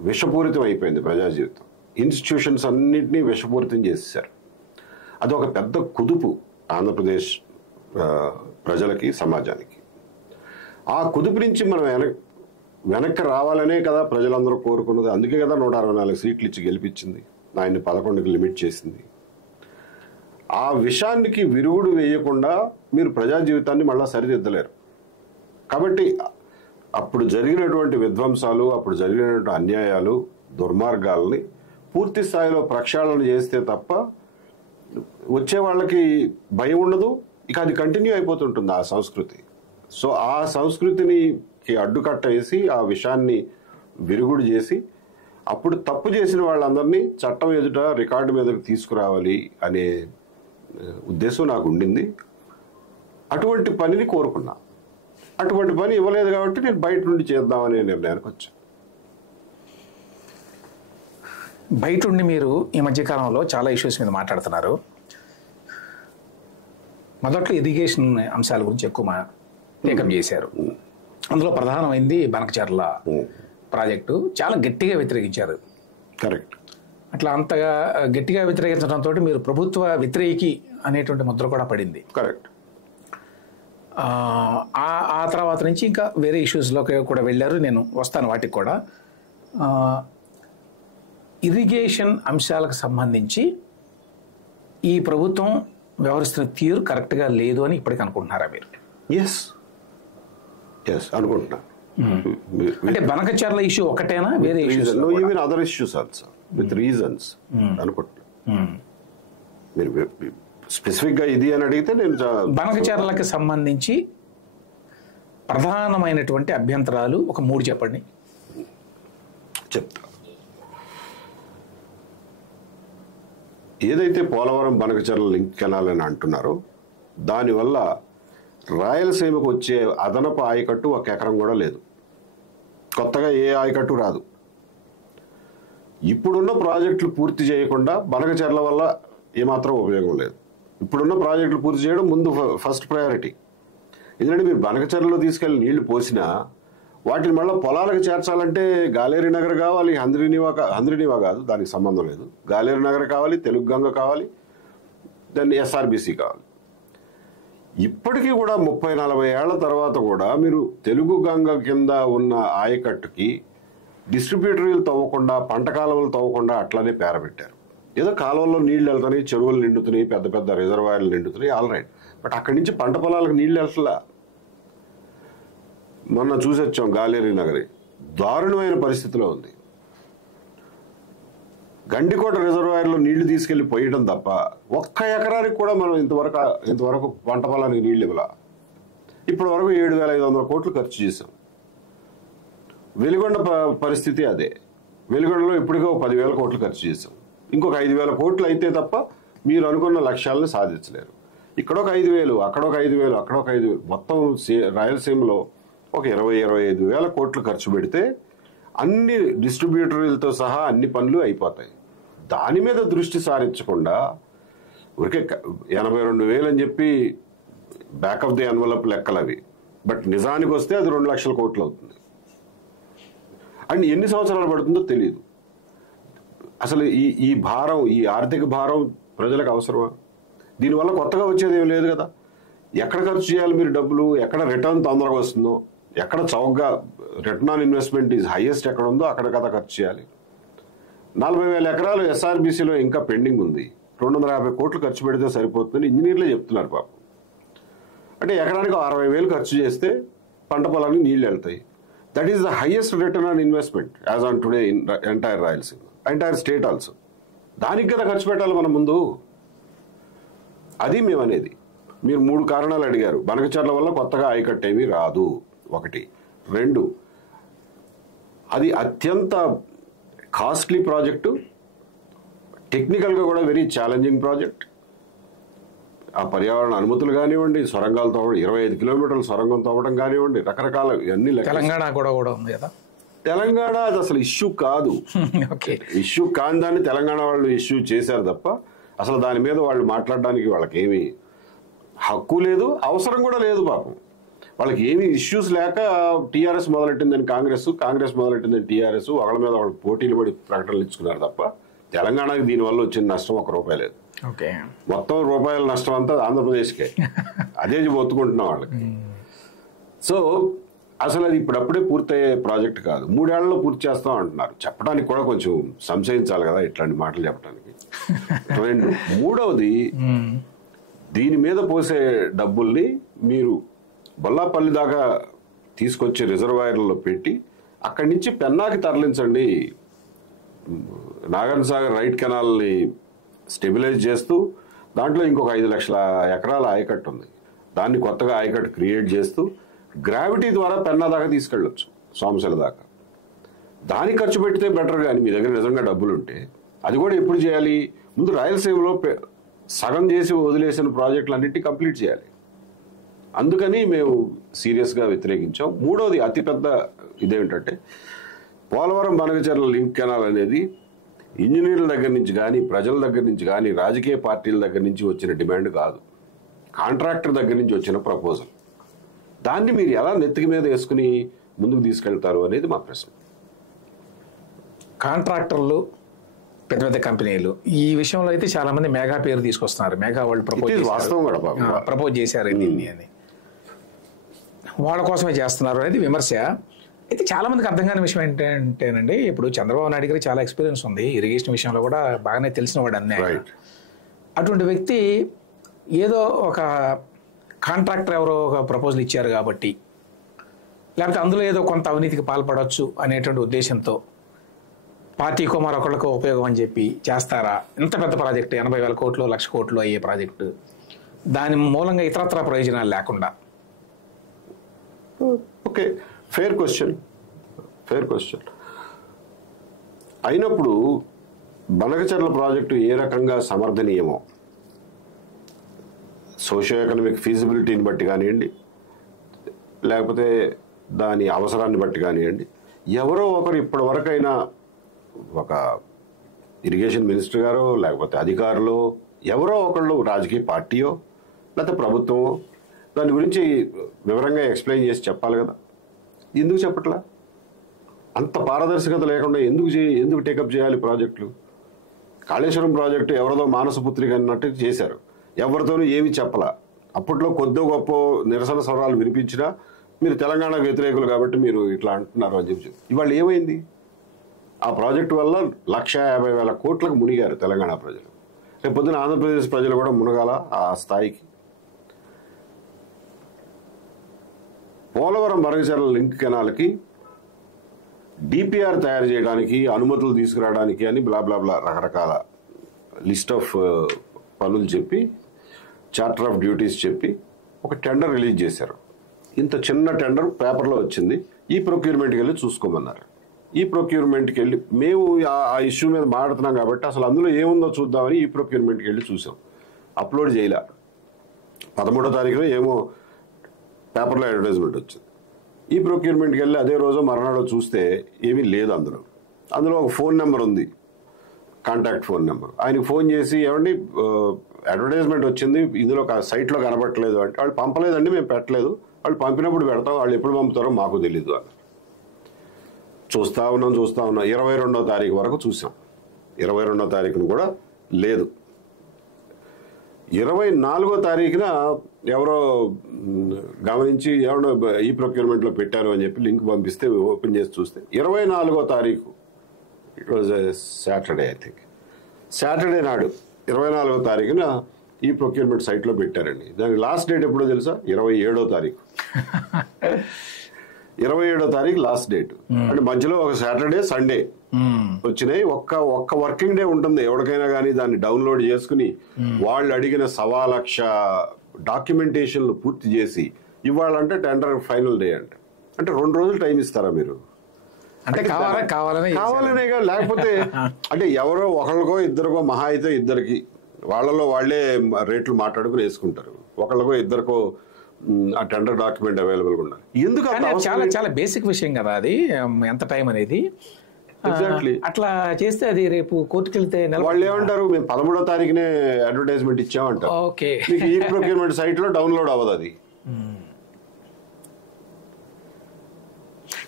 విషపూరితం అయిపోయింది ప్రజా జీవితం. ఇన్స్టిట్యూషన్స్ అన్నింటినీ విషపూరితం చేసేసారు. అదొక పెద్ద కుదుపు ఆంధ్రప్రదేశ్ ప్రజలకి, సమాజానికి. ఆ కుదుపు నుంచి మనం వెనక్కి రావాలనే కదా ప్రజలందరూ కోరుకున్నది. అందుకే కదా 164 సీట్లు ఇచ్చి గెలిపించింది, ఆయన్ని 11కి లిమిట్ చేసింది. ఆ విషయానికి విరుగుడు వేయకుండా మీరు ప్రజా జీవితాన్ని మళ్ళా సరిదిద్దలేరు. కాబట్టి అప్పుడు జరిగినటువంటి విధ్వంసాలు, అప్పుడు జరిగినటువంటి అన్యాయాలు, దుర్మార్గాలని పూర్తి స్థాయిలో ప్రక్షాళన చేస్తే తప్ప వచ్చే వాళ్ళకి భయం ఉండదు. ఇక అది కంటిన్యూ అయిపోతుంటుంది ఆ సంస్కృతి. సో ఆ సంస్కృతిని అడ్డుకట్ట వేసి, ఆ విషయాన్ని విరుగుడు చేసి, అప్పుడు తప్పు చేసిన వాళ్ళందరినీ చట్టం ఎదుట, రికార్డు మీదకి తీసుకురావాలి అనే ఉద్దేశం నాకు ఉండింది. అటువంటి పనిని కోరుకున్నా. అటువంటి పని ఇవ్వలేదు కాబట్టి నేను బయట నుండి చేద్దామనే నిర్ణయానికి వచ్చాను. బయట ఉండి మీరు ఈ మధ్యకాలంలో చాలా ఇష్యూస్ మీద మాట్లాడుతున్నారు. మొదట్లో ఇరిగేషన్ అంశాల గురించి ఎక్కువ టేకప్ చేశారు. అందులో ప్రధానమైంది బనకచెర్ల ప్రాజెక్టు. చాలా గట్టిగా వ్యతిరేకించారు. కరెక్ట్. అట్లా అంతగా గట్టిగా వ్యతిరేకించడంతో మీరు ప్రభుత్వ వ్యతిరేకి అనేటువంటి ముద్ర కూడా పడింది. కరెక్ట్. ఆ తర్వాత నుంచి ఇంకా వేరే ఇష్యూస్లోకి కూడా వెళ్ళారు. నేను వస్తాను వాటికి కూడా. ఇరిగేషన్ అంశాలకు సంబంధించి ఈ ప్రభుత్వం వ్యవహరిస్తున్న తీరు కరెక్ట్గా లేదు అని ఇప్పటికీ అనుకుంటున్నారా మీరు? ఎస్ అనుకుంటున్నా. అంటే బనకచెర్ల ఇష్యూ ఒకటేనా, వేరే issues? Other issues also with reasons అనుకుంటున్నా. మీరు స్పెసిఫిక్ గా ఇది అని అడిగితే నేను బనకచెర్లకు సంబంధించి ప్రధానమైనటువంటి అభ్యంతరాలు ఒక 3 చెప్పండి. చెప్తా. ఏదైతే పోలవరం బనకచెర్ల లింక్ కెనాల్ అని అంటున్నారో దానివల్ల రాయలసీమకు వచ్చే అదనపు ఆయకట్టు 1 ఎకరం కూడా లేదు. కొత్తగా ఏ ఆయకట్టు రాదు. ఇప్పుడున్న ప్రాజెక్టులు పూర్తి చేయకుండా బనకచెర్ల వల్ల ఏమాత్రం ఉపయోగం లేదు. ఇప్పుడున్న ప్రాజెక్టులు పూర్తి చేయడం ముందు ఫస్ట్ ప్రయారిటీ. ఎందుకంటే మీరు బనకచెర్లలో తీసుకెళ్లి నీళ్లు పోసినా వాటిని మళ్ళీ పొలాలకు చేర్చాలంటే గాలేరి నగర్ కావాలి, హంద్రీనివా కాదు, దానికి సంబంధం లేదు. గాలేరి నగర్ కావాలి, తెలుగు గంగ కావాలి, దాన్ని ఎస్ఆర్బిసి కావాలి. ఇప్పటికీ కూడా 30-40 ఏళ్ల తర్వాత కూడా మీరు తెలుగు గంగ కింద ఉన్న ఆయకట్టుకి డిస్ట్రిబ్యూటరీలు తవ్వకుండా, పంట కాలువలు తవ్వకుండా అట్లానే పేరబెట్టారు. ఏదో కాలువల్లో నీళ్లు వెళ్తున్నాయి, చెరువులు నిండుతున్నాయి, పెద్ద పెద్ద రిజర్వాయర్లు నిండుతున్నాయి, ఆల్ రైట్. బట్ అక్కడి నుంచి పంట పొలాలకు నీళ్లు వెళ్తలా. మొన్న చూసొచ్చాం గాలేరి నగరి దారుణమైన పరిస్థితిలో ఉంది. గండికోట రిజర్వాయర్లో నీళ్లు తీసుకెళ్లి పోయడం తప్ప 1 ఎకరానికి కూడా మనం ఇంతవరకు పంట పొలానికి నీళ్లు ఇవ్వాల. ఇప్పటి వరకు 7,500 కోట్లు ఖర్చు చేశాం. వెలిగొండ పరిస్థితి అదే. వెలిగొండలో ఇప్పటికో 10,000 కోట్లు ఖర్చు చేశాం. ఇంకొక 5,000 కోట్లు అయితే తప్ప మీరు అనుకున్న లక్ష్యాలను సాధించలేరు. ఇక్కడొక 5,000, అక్కడొక 5,000, అక్కడొక 5,000, మొత్తం రాయలసీమలో ఒక 20-25 వేల కోట్లు ఖర్చు పెడితే అన్ని డిస్ట్రిబ్యూటరీలతో సహా అన్ని పనులు అయిపోతాయి. దాని మీద దృష్టి సారించకుండా ఊరికే 82,000 అని చెప్పి బ్యాక్ ఆఫ్ ది ఎన్వలప్ లెక్కలు అవి. బట్ నిజానికి వస్తే అది 2 లక్షల కోట్లు అవుతుంది. అండ్ ఎన్ని సంవత్సరాలు పడుతుందో తెలియదు. అసలు ఈ భారం, ఈ ఆర్థిక భారం ప్రజలకు అవసరమా? దీనివల్ల కొత్తగా వచ్చేది ఏం లేదు కదా. ఎక్కడ ఖర్చు చేయాలి మీరు డబ్బులు, ఎక్కడ రిటర్న్ తొందరగా వస్తుందో, ఎక్కడ చౌకగా return on investment is highest ఎక్కడ ఉందో అక్కడ కదా ఖర్చు చేయాలి. 40,000 ఎకరాలు ఎస్ఆర్బీసీలో ఇంకా పెండింగ్ ఉంది. 250 కోట్లు ఖర్చు పెడితే సరిపోతుందని ఇంజనీర్లే చెప్తున్నారు పాపం. అంటే ఎకరానికి 60,000 ఖర్చు చేస్తే పంట పొలానికి నీళ్లు వెళ్తాయి. That is the highest return on investment as on today in entire Rayalaseema, entire state also. దానికి కదా ఖర్చు పెట్టాలి మనం ముందు. అది మేము అనేది. మీరు 3 కారణాలు అడిగారు. బనకచెర్ల వల్ల కొత్తగా ఆయకట్టు ఏమీ రాదు, 1. 2, అది అత్యంత కాస్ట్లీ ప్రాజెక్టు, టెక్నికల్గా కూడా వెరీ ఛాలెంజింగ్ ప్రాజెక్ట్. ఆ పర్యావరణ అనుమతులు కానివ్వండి, సొరంగాలు తవ్వడం, 25 కిలోమీటర్ల సొరంగం తవ్వడం కానివ్వండి, రకరకాల అన్ని. తెలంగాణ కూడా ఉంది కదా. తెలంగాణ అది అసలు ఇష్యూ కాదు. ఇష్యూ కాని దాన్ని తెలంగాణ వాళ్ళు ఇష్యూ చేశారు తప్ప అసలు దాని మీద వాళ్ళు మాట్లాడడానికి వాళ్ళకి ఏమీ హక్కు లేదు, అవసరం కూడా లేదు. పాపం వాళ్ళకి ఏమీ ఇష్యూస్ లేక టీఆర్ఎస్ మొదలెట్టిందని కాంగ్రెస్ మొదలెట్టిందని టీఆర్ఎస్ ఒకళ్ళ మీద వాళ్ళు పోటీలు పడి ప్రకటనలు ఇచ్చుకున్నారు తప్ప తెలంగాణకి దీనివల్ల వచ్చిన నష్టం ₹1 లేదు. మొత్తం రూపాయల నష్టం అంతా ఆంధ్రప్రదేశ్కే. అదే ఒత్తుకుంటున్నాం వాళ్ళకి. సో అసలు అది ఇప్పుడప్పుడే పూర్తయ్యే ప్రాజెక్ట్ కాదు. 3 ఏళ్లలో పూర్తి చేస్తాం అంటున్నారు. చెప్పడానికి కూడా కొంచెం సంశయించాలి కదా ఇట్లాంటి మాటలు చెప్పడానికి. 2, 3వది, దీని మీద పోసే డబ్బుల్ని మీరు బొల్లాపల్లి దాకా తీసుకొచ్చి రిజర్వాయర్లలో పెట్టి అక్కడి నుంచి పెన్నాకి తరలించండి. నాగార్జున సాగర్ రైట్ కెనాల్ని స్టెబిలైజ్ చేస్తూ దాంట్లో ఇంకొక 5 లక్షల ఎకరాల ఆయకట్టు ఉంది. దాన్ని కొత్తగా ఆయకట్టు క్రియేట్ చేస్తూ గ్రావిటీ ద్వారా పెన్నా దాకా తీసుకెళ్ళొచ్చు, సోమశిల దాకా. దానికి ఖర్చు పెడితే బెటర్. కానీ మీ దగ్గర నిజంగా డబ్బులు ఉంటే అది కూడా ఎప్పుడు చేయాలి? ముందు రాయలసీమలో సగం చేసి వదిలేసిన ప్రాజెక్టులు అన్నింటినీ కంప్లీట్ చేయాలి. అందుకని మేము సీరియస్గా వ్యతిరేకించాం. 3వది అతిపెద్ద ఇదేమిటంటే పోలవరం బనకచెర్ల లింక్ కెనాల్ అనేది ఇంజనీర్ల దగ్గర నుంచి కానీ, ప్రజల దగ్గర నుంచి కానీ, రాజకీయ పార్టీల దగ్గర నుంచి వచ్చిన డిమాండ్ కాదు, కాంట్రాక్టర్ దగ్గర నుంచి వచ్చిన ప్రపోజల్. దాన్ని మీరు ఎలా నెత్తికి మీద వేసుకుని ముందుకు తీసుకెళ్తారు అనేది మా ప్రశ్న. కాంట్రాక్టర్లు, పెద్ద పెద్ద కంపెనీలు ఈ విషయంలో అయితే చాలా మంది మెగా పేరు తీసుకొస్తున్నారు. మెగా వాళ్ళు ప్రపోజ్ చేశారు దీన్ని అని, వాళ్ళ కోసమే చేస్తున్నారు అనేది విమర్శ. అయితే చాలా మందికి అర్థం కాని విషయం ఏంటంటేనండి, ఇప్పుడు చంద్రబాబు నాయుడు గారికి చాలా ఎక్స్పీరియన్స్ ఉంది ఇరిగేషన్ విషయంలో కూడా, బాగానే తెలిసిన వాడు అన్నీ. అటువంటి వ్యక్తి ఏదో ఒక కాంట్రాక్టర్ ఎవరో ఒక ప్రపోజల్ ఇచ్చారు కాబట్టి, లేకపోతే అందులో ఏదో కొంత అవినీతికి పాల్పడవచ్చు అనేటువంటి ఉద్దేశంతో పార్టీకో మరొకళ్ళకో ఉపయోగం అని చెప్పి చేస్తారా? ఇంత పెద్ద ప్రాజెక్టు, 80,000 కోట్లు, 1,00,000 కోట్లు అయ్యే ప్రాజెక్టు, దాని మూలంగా ఇతరత్ర ప్రయోజనాలు లేకుండా. Okay, fair question. అయినప్పుడు బనకచర్ల ప్రాజెక్టు ఏ రకంగా సమర్థనీయమో సోషియో ఎకనామిక్ ఫీజిబిలిటీని బట్టి కానివ్వండి, లేకపోతే దాని అవసరాన్ని బట్టి కానివ్వండి, ఎవరో ఒకరు ఇప్పటి వరకైనా ఒక ఇరిగేషన్ మినిస్టర్ గారో లేకపోతే అధికారులు ఎవరో ఒకళ్ళు రాజకీయ పార్టీయో లేకపోతే ప్రభుత్వమో దాని గురించి వివరంగా ఎక్స్ప్లెయిన్ చేసి చెప్పాలి కదా. ఎందుకు చెప్పట్లా? అంత పారదర్శకత లేకుండా ఎందుకు టేకప్ చేయాలి ప్రాజెక్టులు? కాళేశ్వరం ప్రాజెక్టు ఎవరిదో మానసపుత్రిక అన్నట్టు చేశారు, ఎవరితోనూ ఏమీ చెప్పలా. అప్పట్లో కొద్దో గొప్ప నిరసన స్వరాలు వినిపించినా మీరు తెలంగాణకు వ్యతిరేకులు కాబట్టి మీరు ఇట్లా అంటున్నారు అని చెప్పి ఇవాళ ఏమైంది? ఆ ప్రాజెక్టు వల్ల 1,50,000 కోట్లకు మునిగారు తెలంగాణ ప్రజలు. రేపు పొద్దున ఆంధ్రప్రదేశ్ ప్రజలు కూడా మునగాల ఆ స్థాయికి. పోలవరం బనకచర్ల లింక్ కెనాల్కి డిపిఆర్ తయారు చేయడానికి, అనుమతులు తీసుకురావడానికి అని బ్లా బ్లా బ్లా రకరకాల లిస్ట్ ఆఫ్ పనులు చెప్పి, చార్టర్ ఆఫ్ డ్యూటీస్ చెప్పి ఒక టెండర్ రిలీజ్ చేశారు. ఇంత చిన్న టెండర్ పేపర్లో వచ్చింది. ఈ ప్రొక్యూర్మెంట్కి వెళ్ళి చూసుకోమన్నారు. ఈ ప్రొక్యూర్మెంట్కి వెళ్ళి మేము ఆ ఇష్యూ మీద మాట్లాడుతున్నాం కాబట్టి అసలు అందులో ఏముందో చూద్దామని ఈ ప్రొక్యూర్మెంట్కి వెళ్ళి చూసాం. అప్లోడ్ చేయలే. 13వ తారీఖున ఏమో పేపర్లో అడ్వర్టైజ్మెంట్ వచ్చింది. ఈ ప్రొక్యూర్మెంట్కి వెళ్ళి అదే రోజు మర్నాడు చూస్తే ఏమీ లేదు. అందులో ఒక ఫోన్ నెంబర్ ఉంది, కాంటాక్ట్ ఫోన్ నెంబర్. ఆయనకు ఫోన్ చేసి ఏమండి అడ్వర్టైజ్మెంట్ వచ్చింది, ఇందులో సైట్లో కనబట్టలేదు అంటే, వాళ్ళు పంపలేదండి, మేము పెట్టలేదు, వాళ్ళు పంపినప్పుడు పెడతాం, వాళ్ళు ఎప్పుడు పంపుతారో మాకు తెలీదు అని. చూస్తూ ఉన్నాం 22వ తారీఖు వరకు చూసాం. 22వ తారీఖున కూడా లేదు. 24వ తారీఖున ఎవరో గమనించి ఎవరో ఈ ప్రొక్యూర్మెంట్లో పెట్టారు అని చెప్పి లింక్ పంపిస్తే ఓపెన్ చేసి చూస్తే 24వ తారీఖు, it was Saturday, I think Saturday నాడు 24వ తారీఖున ఈ ప్రొక్యూర్మెంట్ సైట్లో పెట్టారండి. దానికి లాస్ట్ డేట్ ఎప్పుడో తెలుసా? 27వ తారీఖు. 27వ తారీఖు లాస్ట్ డేట్. అంటే మధ్యలో ఒక సాటర్డే సండే వచ్చినాయి. ఒక్క వర్కింగ్ డే ఉంటుంది ఎవరికైనా కానీ దాన్ని డౌన్లోడ్ చేసుకుని వాళ్ళు అడిగిన 1,00,000 డాక్యుమెంటేషన్లు పూర్తి చేసి ఇవ్వాలంటే టెండర్ ఫైనల్ డే అంటే 2 రోజులు టైం ఇస్తారా మీరు? అంటే కావాలనే లేకపోతే అంటే ఎవరో ఒకరికో ఇద్దరికో, మహా అయితే ఇద్దరికి, వాళ్ళలో వాళ్లే రేట్లు మాట్లాడుకుని వేసుకుంటారు. ఒకళ్ళకో ఇద్దరికో ఆ టెండర్ డాక్యుమెంట్ అవైలబుల్ గా ఉండాలి. ఎందుకు? చాలా చాలా బేసిక్ విషయం కదా అది, ఎంత టైం అనేది. ఎగ్జాక్ట్లీ. అట్లా చేస్తే అది రేపు కోర్టుకి వెళ్తే వాళ్ళు ఏమంటారు, మేము 13వ తారీఖునే అడ్వర్టైజ్మెంట్ ఇచ్చామంటారు. ఓకే, ఈ ప్రొక్యూర్మెంట్ సైట్ లో డౌన్లోడ్ అవ్వదు అది.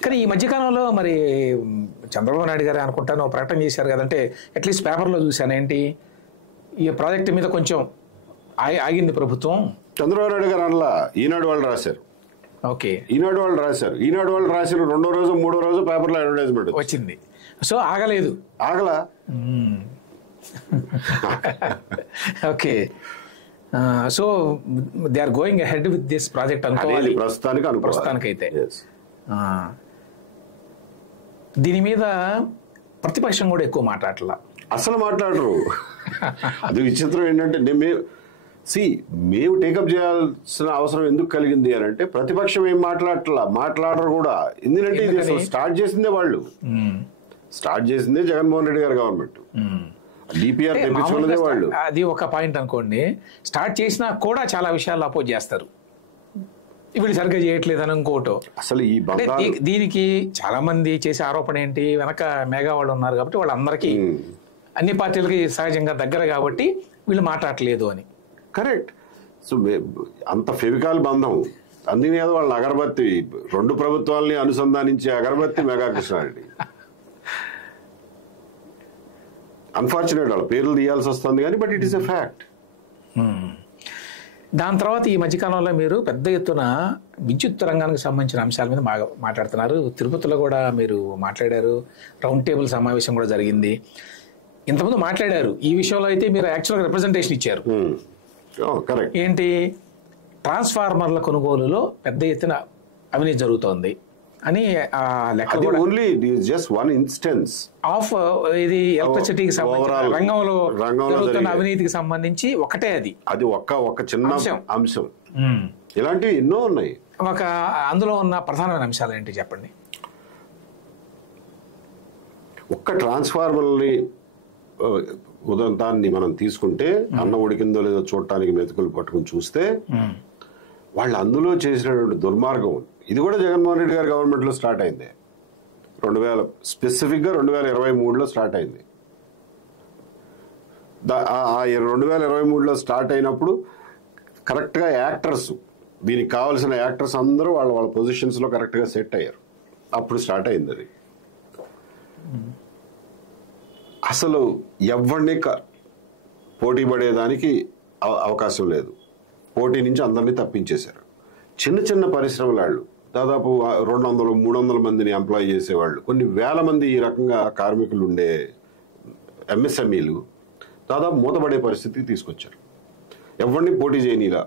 కానీ ఈ మధ్యకాలంలో మరి చంద్రబాబు నాయుడు గారు అనుకుంటాను ప్రకటన చేశారు కదంటే, అట్లీస్ట్ పేపర్లో చూశాను, ఏంటి ఈ ప్రాజెక్ట్ మీద కొంచెం ఆగింది ప్రభుత్వం. చంద్రబాబు నాయుడు గారు అనలా, ఈనాడు వాళ్ళు రాశారు. ఓకే, ఈనాడు వాళ్ళు రాశారు 2వ రోజు 3వ రోజు పేపర్లో అడ్వర్టైజ్మెంట్ వచ్చింది. సో ఆగలేదు, ఆగలా. Okay, so they are going ahead with this project అనుకోవాలి ప్రస్తుతానికైతే. దీని మీద ప్రతిపక్షం కూడా ఎక్కువ మాట్లాడలా, అసలు మాట్లాడరు. అది విచిత్రం ఏంటంటే, మేము టేకప్ చేయాల్సిన అవసరం ఎందుకు కలిగింది అని అంటే, ప్రతిపక్షం ఏం మాట్లాడరు కూడా. ఎందుకంటే ఇది స్టార్ట్ చేసిందే వాళ్ళు, స్టార్ట్ చేసిందే జగన్మోహన్ రెడ్డి గారి గవర్నమెంట్. డిపిఆర్ తెప్పించుకున్నదే వాళ్ళు. అది ఒక పాయింట్ అనుకోండి. స్టార్ట్ చేసినా కూడా చాలా విషయాలు అపోజ్ చేస్తారు, వీళ్ళు సరిగ్గా చేయట్లేదు అని ఇంకోటో. అసలు ఈ దీనికి చాలా మంది చేసే ఆరోపణ ఏంటి, వెనక మేఘా వాళ్ళు ఉన్నారు కాబట్టి వాళ్ళందరికీ అన్ని పార్టీలకి సహజంగా దగ్గర కాబట్టి వీళ్ళు మాట్లాడలేదు అని. కరెక్ట్. సో అంత ఫెవికాల్ బంధం అందుకని వాళ్ళ అగరబత్తి, 2 ప్రభుత్వాలని అనుసంధానించే అగరబత్తి మెగా కృష్ణారెడ్డి. అన్ఫార్చునేట్ వాళ్ళ పేర్లు తీయాల్సి వస్తుంది కానీ, but it is a fact. దాని తర్వాత ఈ మధ్యకాలంలో మీరు పెద్ద ఎత్తున విద్యుత్ రంగానికి సంబంధించిన అంశాల మీద బాగా మాట్లాడుతున్నారు. తిరుపతిలో కూడా మీరు మాట్లాడారు, రౌండ్ టేబుల్ సమావేశం కూడా జరిగింది. ఇంతకుముందు మాట్లాడారు ఈ విషయంలో, అయితే మీరు యాక్చువల్గా రిప్రజెంటేషన్ ఇచ్చారు. ఏంటి, ట్రాన్స్ఫార్మర్ల కొనుగోలులో పెద్ద ఎత్తున అవినీతి జరుగుతోంది అని ఆ లెక్క. Only just one instance of ఇది ఎలక్ట్రిసిటీకి సంబంధించిన రంగంలో జరుగుతున్న అవినీతికి సంబంధించి ఒకటే అది ఒక చిన్న అంశం. ఇలాంటివి ఎన్నో ఉన్నాయి. అందులో ఉన్న ప్రధానమైన అంశాలు ఏంటి చెప్పండి. ఒక్క ట్రాన్స్ఫార్మర్ని ఉదంతాన్ని మనం తీసుకుంటే అన్నం ఉడికిందో లేదో చూడటానికి మెతుకులు పట్టుకుని చూస్తే వాళ్ళు అందులో చేసినటువంటి దుర్మార్గం, ఇది కూడా జగన్మోహన్ రెడ్డి గారి గవర్నమెంట్లో స్టార్ట్ అయింది. స్పెసిఫిక్గా 2023లో స్టార్ట్ అయింది. 2023లో స్టార్ట్ అయినప్పుడు కరెక్ట్గా యాక్టర్స్, దీనికి కావాల్సిన యాక్టర్స్ అందరూ వాళ్ళ పొజిషన్స్లో కరెక్ట్గా సెట్ అయ్యారు. అప్పుడు స్టార్ట్ అయింది అది. అసలు ఎవరిని పోటీ పడేదానికి అవకాశం లేదు. పోటీ నుంచి అందరినీ తప్పించేశారు. చిన్న చిన్న పరిశ్రమల వాళ్ళు దాదాపు 200-300 మందిని ఎంప్లాయ్ చేసేవాళ్ళు, కొన్ని వేల మంది ఈ రకంగా కార్మికులు ఉండే ఎంఎస్ఎంఈలు దాదాపు మూతపడే పరిస్థితికి తీసుకొచ్చారు. ఎవరిని పోటీ చేయనీలా.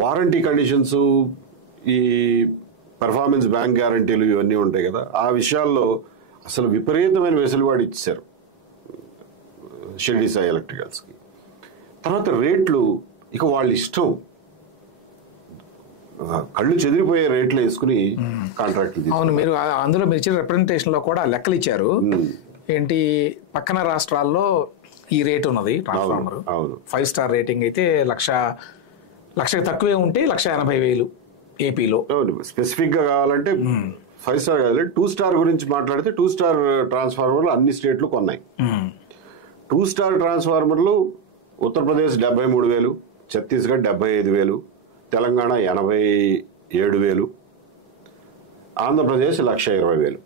వారంటీ కండిషన్స్, ఈ పర్ఫార్మెన్స్ బ్యాంక్ గ్యారంటీలు ఇవన్నీ ఉంటాయి కదా, ఆ విషయాల్లో అసలు విపరీతమైన వెసులుబాటు ఇచ్చారు షిరిడి సాయి ఎలక్ట్రికల్స్కి. తర్వాత రేట్లు ఇక వాళ్ళ ఇష్టం, కళ్ళు చెదిరిపోయే రేట్లు వేసుకుని కాంట్రాక్ట్లు. అవును, మీరు అందులో మీరు ఇచ్చిన రిప్రజెంటేషన్లో కూడా లెక్కలు ఇచ్చారు. ఏంటి, పక్కన రాష్ట్రాల్లో ఈ రేట్ ఉన్నది ట్రాన్స్ఫార్మర్, 5 స్టార్ రేటింగ్ అయితే లక్షకి తక్కువే ఉంటే 1,80,000 ఏపీలో. స్పెసిఫిక్ గా కావాలంటే 5 స్టార్ కాదు, 2 స్టార్ గురించి మాట్లాడితే 2 స్టార్ ట్రాన్స్ఫార్మర్లు అన్ని స్టేట్లు కొన్నాయి. 2 స్టార్ ట్రాన్స్ఫార్మర్లు ఉత్తరప్రదేశ్ 73,000, ఛత్తీస్గఢ్ 75,000, తెలంగాణ 87,000, ఆంధ్రప్రదేశ్ 1,20,000.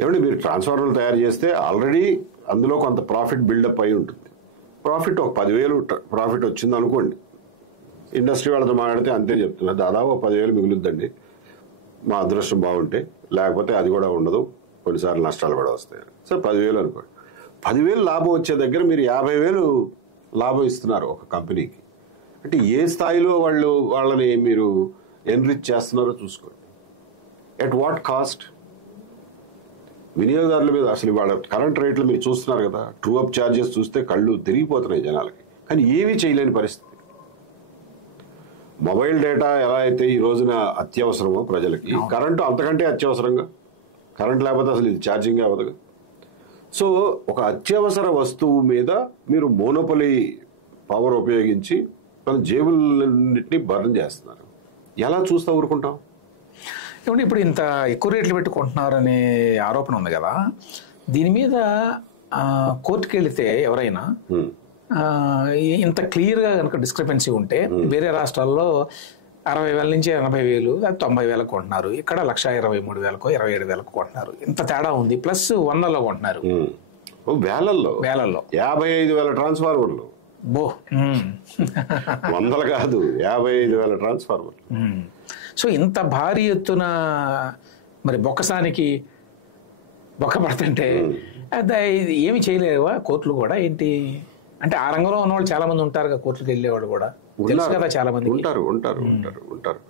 ఏమంటే మీరు ట్రాన్స్ఫార్మర్లు తయారు చేస్తే ఆల్రెడీ అందులో కొంత ప్రాఫిట్ బిల్డప్ అయి ఉంటుంది. ప్రాఫిట్ ఒక 10,000 ప్రాఫిట్ వచ్చింది అనుకోండి, ఇండస్ట్రీ వాళ్ళతో మాట్లాడితే అంతే చెప్తున్నారు, దాదాపు 10,000 మిగులుద్దండి మా అదృష్టం బాగుంటే, లేకపోతే అది కూడా ఉండదు, కొన్నిసార్లు నష్టాలు కూడా వస్తాయి. సో 10,000 అనుకోండి, 10,000 లాభం వచ్చే దగ్గర మీరు 50,000 లాభం ఇస్తున్నారు ఒక కంపెనీకి. అంటే ఏ స్థాయిలో వాళ్ళని మీరు ఎన్రిచ్ చేస్తున్నారో చూసుకోండి. At what cost? వినియోగదారుల మీద అసలు వాళ్ళ కరెంట్ రేట్లు మీరు చూస్తున్నారు కదా, ట్రూ అప్ ఛార్జెస్ చూస్తే కళ్ళు తిరిగిపోతున్నాయి జనాలకి. కానీ ఏమీ చేయలేని పరిస్థితి. మొబైల్ డేటా ఎలా అయితే ఈ రోజున అత్యవసరమో ప్రజలకి, కరెంటు అంతకంటే అత్యవసరంగా. కరెంట్ లేకపోతే అసలు ఇది ఛార్జింగ్ అవ్వదుగా. సో ఒక అత్యవసర వస్తువు మీద మీరు మోనోపలి పవర్ ఉపయోగించి మన జేబులన్నింటినీ బర్న్ చేస్తున్నారు. ఎలా చూస్తా ఊరుకుంటాం? ఏమంటే ఇప్పుడు ఇంత ఎక్కువ రేట్లు పెట్టుకుంటున్నారనే ఆరోపణ ఉంది కదా, దీని మీద కోర్టుకి వెళితే ఎవరైనా ఇంత క్లియర్గా కనుక డిస్క్రిపెన్సీ ఉంటే, వేరే రాష్ట్రాల్లో 60,000 నుంచి 80,000, 90,000 కొంటున్నారు, ఇక్కడ 1,23,000, 27,000 కొంటున్నారు. ఇంత తేడా ఉంది. ప్లస్ 100లో కొంటున్నారు, వేలల్లో 55,000 ట్రాన్స్ఫార్మర్లు. బో, 100 కాదు, 55,000 ట్రాన్స్ఫార్మర్లు. సో ఇంత భారీ ఎత్తున మరి బొక్కసానికి బొక్క పడుతుంటే ఏమి చేయలేవా కోర్టులు కూడా? ఏంటి అంటే ఆ రంగంలో ఉన్నవాళ్ళు చాలా మంది ఉంటారు కదా, కోర్టులకు వెళ్ళేవాళ్ళు కూడా తెలుసు కదా, చాలా మంది ఉంటారు.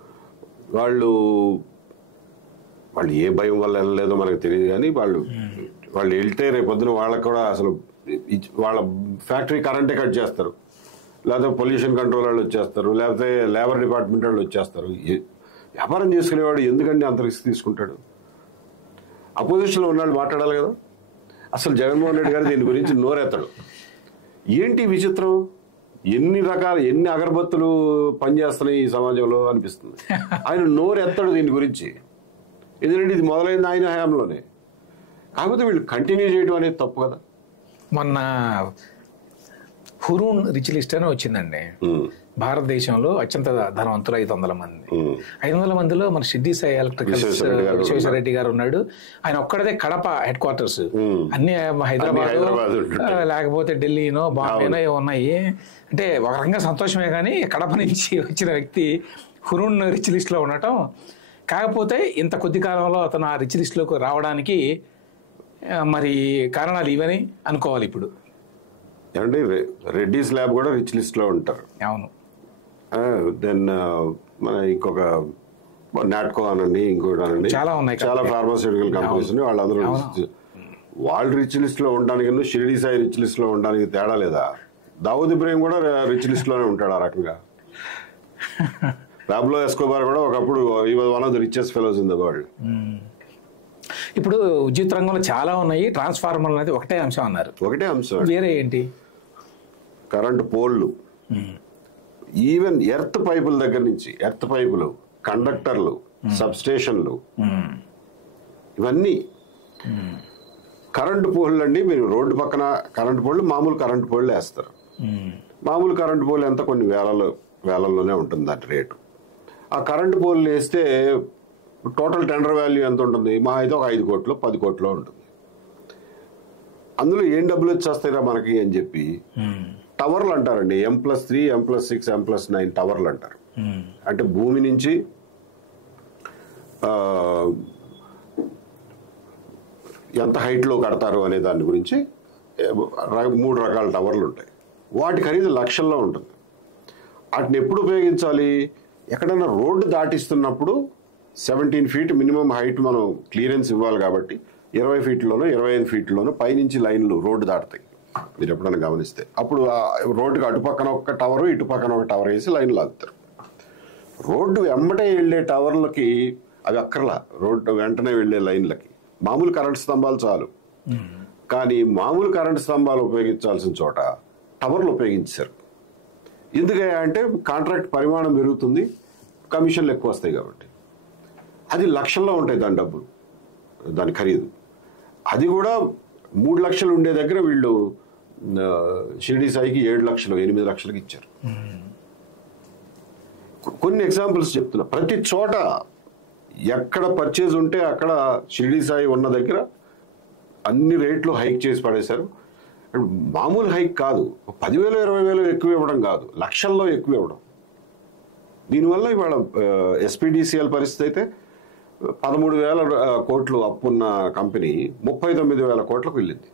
వాళ్ళు ఏ భయం వల్ల వెళ్ళలేదో మనకు తెలియదు, కానీ వాళ్ళు వెళ్తే రేపొద్దున వాళ్ళకు కూడా అసలు వాళ్ళ ఫ్యాక్టరీ కరెంటే కట్ చేస్తారు, లేకపోతే పొల్యూషన్ కంట్రోల్ వాళ్ళు వచ్చేస్తారు, లేకపోతే లేబర్ డిపార్ట్మెంట్ వాళ్ళు వచ్చేస్తారు. వ్యాపారం చేసుకునేవాడు ఎందుకంటే అంత రిస్క్ తీసుకుంటాడు? అపోజిషన్లో ఉన్నాడు మాట్లాడాలి కదా. అసలు జగన్మోహన్ రెడ్డి గారు దీని గురించి నోరెత్తాడు. ఏంటి విచిత్రం? ఎన్ని అగరబత్తులు పనిచేస్తున్నాయి ఈ సమాజంలో అనిపిస్తుంది. ఆయన నోరెత్తాడు దీని గురించి. ఎందుకంటే ఇది మొదలైంది ఆయన హయాంలోనే. కాకపోతే వీళ్ళు కంటిన్యూ చేయడం అనేది తప్పు కదా. మొన్న హురూన్ రిచ్ లిస్ట్ అని వచ్చిందండి. భారతదేశంలో అత్యంత ధనవంతులు 500 మంది. 500 మందిలో మన షిరిడి సాయి ఎలక్ట్రికల్స్ విశ్వేశ్వర రెడ్డి గారు ఉన్నాడు. ఆయన ఒక్కడదే కడప హెడ్ క్వార్టర్స్, అన్ని హైదరాబాద్ లేకపోతే ఢిల్లీనో బాంబేనో ఉన్నాయి. అంటే ఒక రకంగా సంతోషమే, కానీ కడప నుంచి వచ్చిన వ్యక్తి హురూన్ రిచ్ లిస్ట్లో ఉండటం. కాకపోతే ఇంత కొద్ది కాలంలో అతను ఆ రిచ్ లిస్ట్లోకి రావడానికి మరి కారణాలు ఇవని అనుకోవాలి ఇప్పుడు. ఏమంటే రెడ్డిస్ ల్యాబ్ కూడా రిచ్ లిస్ట్లో ఉంటారు. అవును. దెన్ మన ఇంకొక నాట్కో అనండి, ఇంకోటి అనండి, చాలా ఉన్నాయి, చాలా ఫార్మాస్యూటికల్ కంపెనీస్ ఉన్నాయి. వాళ్ళందరూ వాళ్ళు రిచ్ లిస్ట్లో ఉండడానికి షిరిడి సాయి రిచ్ లిస్ట్లో ఉండడానికి తేడా లేదా? దావూద్ ఇబ్రాహిం కూడా రిచ్ లిస్ట్లోనే ఉంటాడు ఆ రకంగా. పాబ్లో ఎస్కోబార్ కూడా ఒకప్పుడు ఈ was one of the richest fellows in the world. ఇప్పుడు విద్యుత్ రంగంలో చాలా ఉన్నాయి, ట్రాన్స్ఫార్మర్లు అనేది ఒకటే అంశం అన్నారు. ఒకటే అంశం. వేరే ఏంటి? కరెంటు పోల్లు, ఈవెన్ ఎర్త్ పైపుల దగ్గర నుంచి, ఎర్త్ పైపులు, కండక్టర్లు, సబ్స్టేషన్లు, ఇవన్నీ కరెంటు పోల్లు అండి. మీరు రోడ్డు పక్కన కరెంటు పోల్లు, మామూలు కరెంటు పోల్లు వేస్తారు. మామూలు కరెంటు పోల్ ఎంత, కొన్ని వేలల్లోనే ఉంటుంది దాని రేటు. ఆ కరెంటు పోల్లు వేస్తే టోటల్ టెండర్ వాల్యూ ఎంత ఉంటుంది? మా అయితే ఒక 5 కోట్లు 10 కోట్లు ఉంటుంది. అందులో ఏం డబ్బులు వచ్చేస్తాయిరా మనకి అని చెప్పి టవర్లు అంటారండి. M+3, M+6, M+9 టవర్లు అంటారు. అంటే భూమి నుంచి ఎంత హైట్లో కడతారు అనే దాని గురించి 3 రకాల టవర్లు ఉంటాయి. వాటి ఖరీదు లక్షల్లో ఉంటుంది. వాటిని ఎప్పుడు ఉపయోగించాలి? ఎక్కడైనా రోడ్డు దాటిస్తున్నప్పుడు 17 ఫీట్ మినిమం హైట్ మనం క్లియరెన్స్ ఇవ్వాలి కాబట్టి 20 ఫీట్లోనో 25 ఫీట్లోనో పైనుంచి లైన్లు రోడ్డు దాటుతాయి. మీరు ఎప్పుడైనా గమనిస్తే అప్పుడు ఆ రోడ్డుకి అటుపక్కన ఒక టవరు, ఇటు పక్కన ఒక టవర్ వేసి లైన్ లాగుతారు. రోడ్డు వెంబటే వెళ్ళే టవర్లకి అవి అక్కర్లా, రోడ్డు వెంటనే వెళ్ళే లైన్లకి మామూలు కరెంట్ స్తంభాలు చాలు. కానీ మామూలు కరెంట్ స్తంభాలు ఉపయోగించాల్సిన చోట టవర్లు ఉపయోగించారు. ఎందుకయ్యా అంటే కాంట్రాక్ట్ పరిమాణం పెరుగుతుంది, కమిషన్లు ఎక్కువ వస్తాయి కాబట్టి. అది లక్షల్లో ఉంటాయి దాని డబ్బులు, దాని ఖరీదు. అది కూడా 3 లక్షలు ఉండే దగ్గర వీళ్ళు షిరిడి సాయికి 7 లక్షలు 8 లక్షలకు ఇచ్చారు. కొన్ని ఎగ్జాంపుల్స్ చెప్తున్నా. ప్రతి చోట ఎక్కడ పర్చేజ్ ఉంటే అక్కడ షిరిడి సాయి ఉన్న దగ్గర అన్ని రేట్లు హైక్ చేసి పడేశారు. మామూలు హైక్ కాదు, 10,000 20,000 ఎక్కువ ఇవ్వడం కాదు, లక్షల్లో ఎక్కువ ఇవ్వడం. దీనివల్ల ఇవాళ SPDCL పరిస్థితి అయితే 13,000 కోట్లు అప్పున్న కంపెనీ 39,000 కోట్లకు వెళ్ళింది.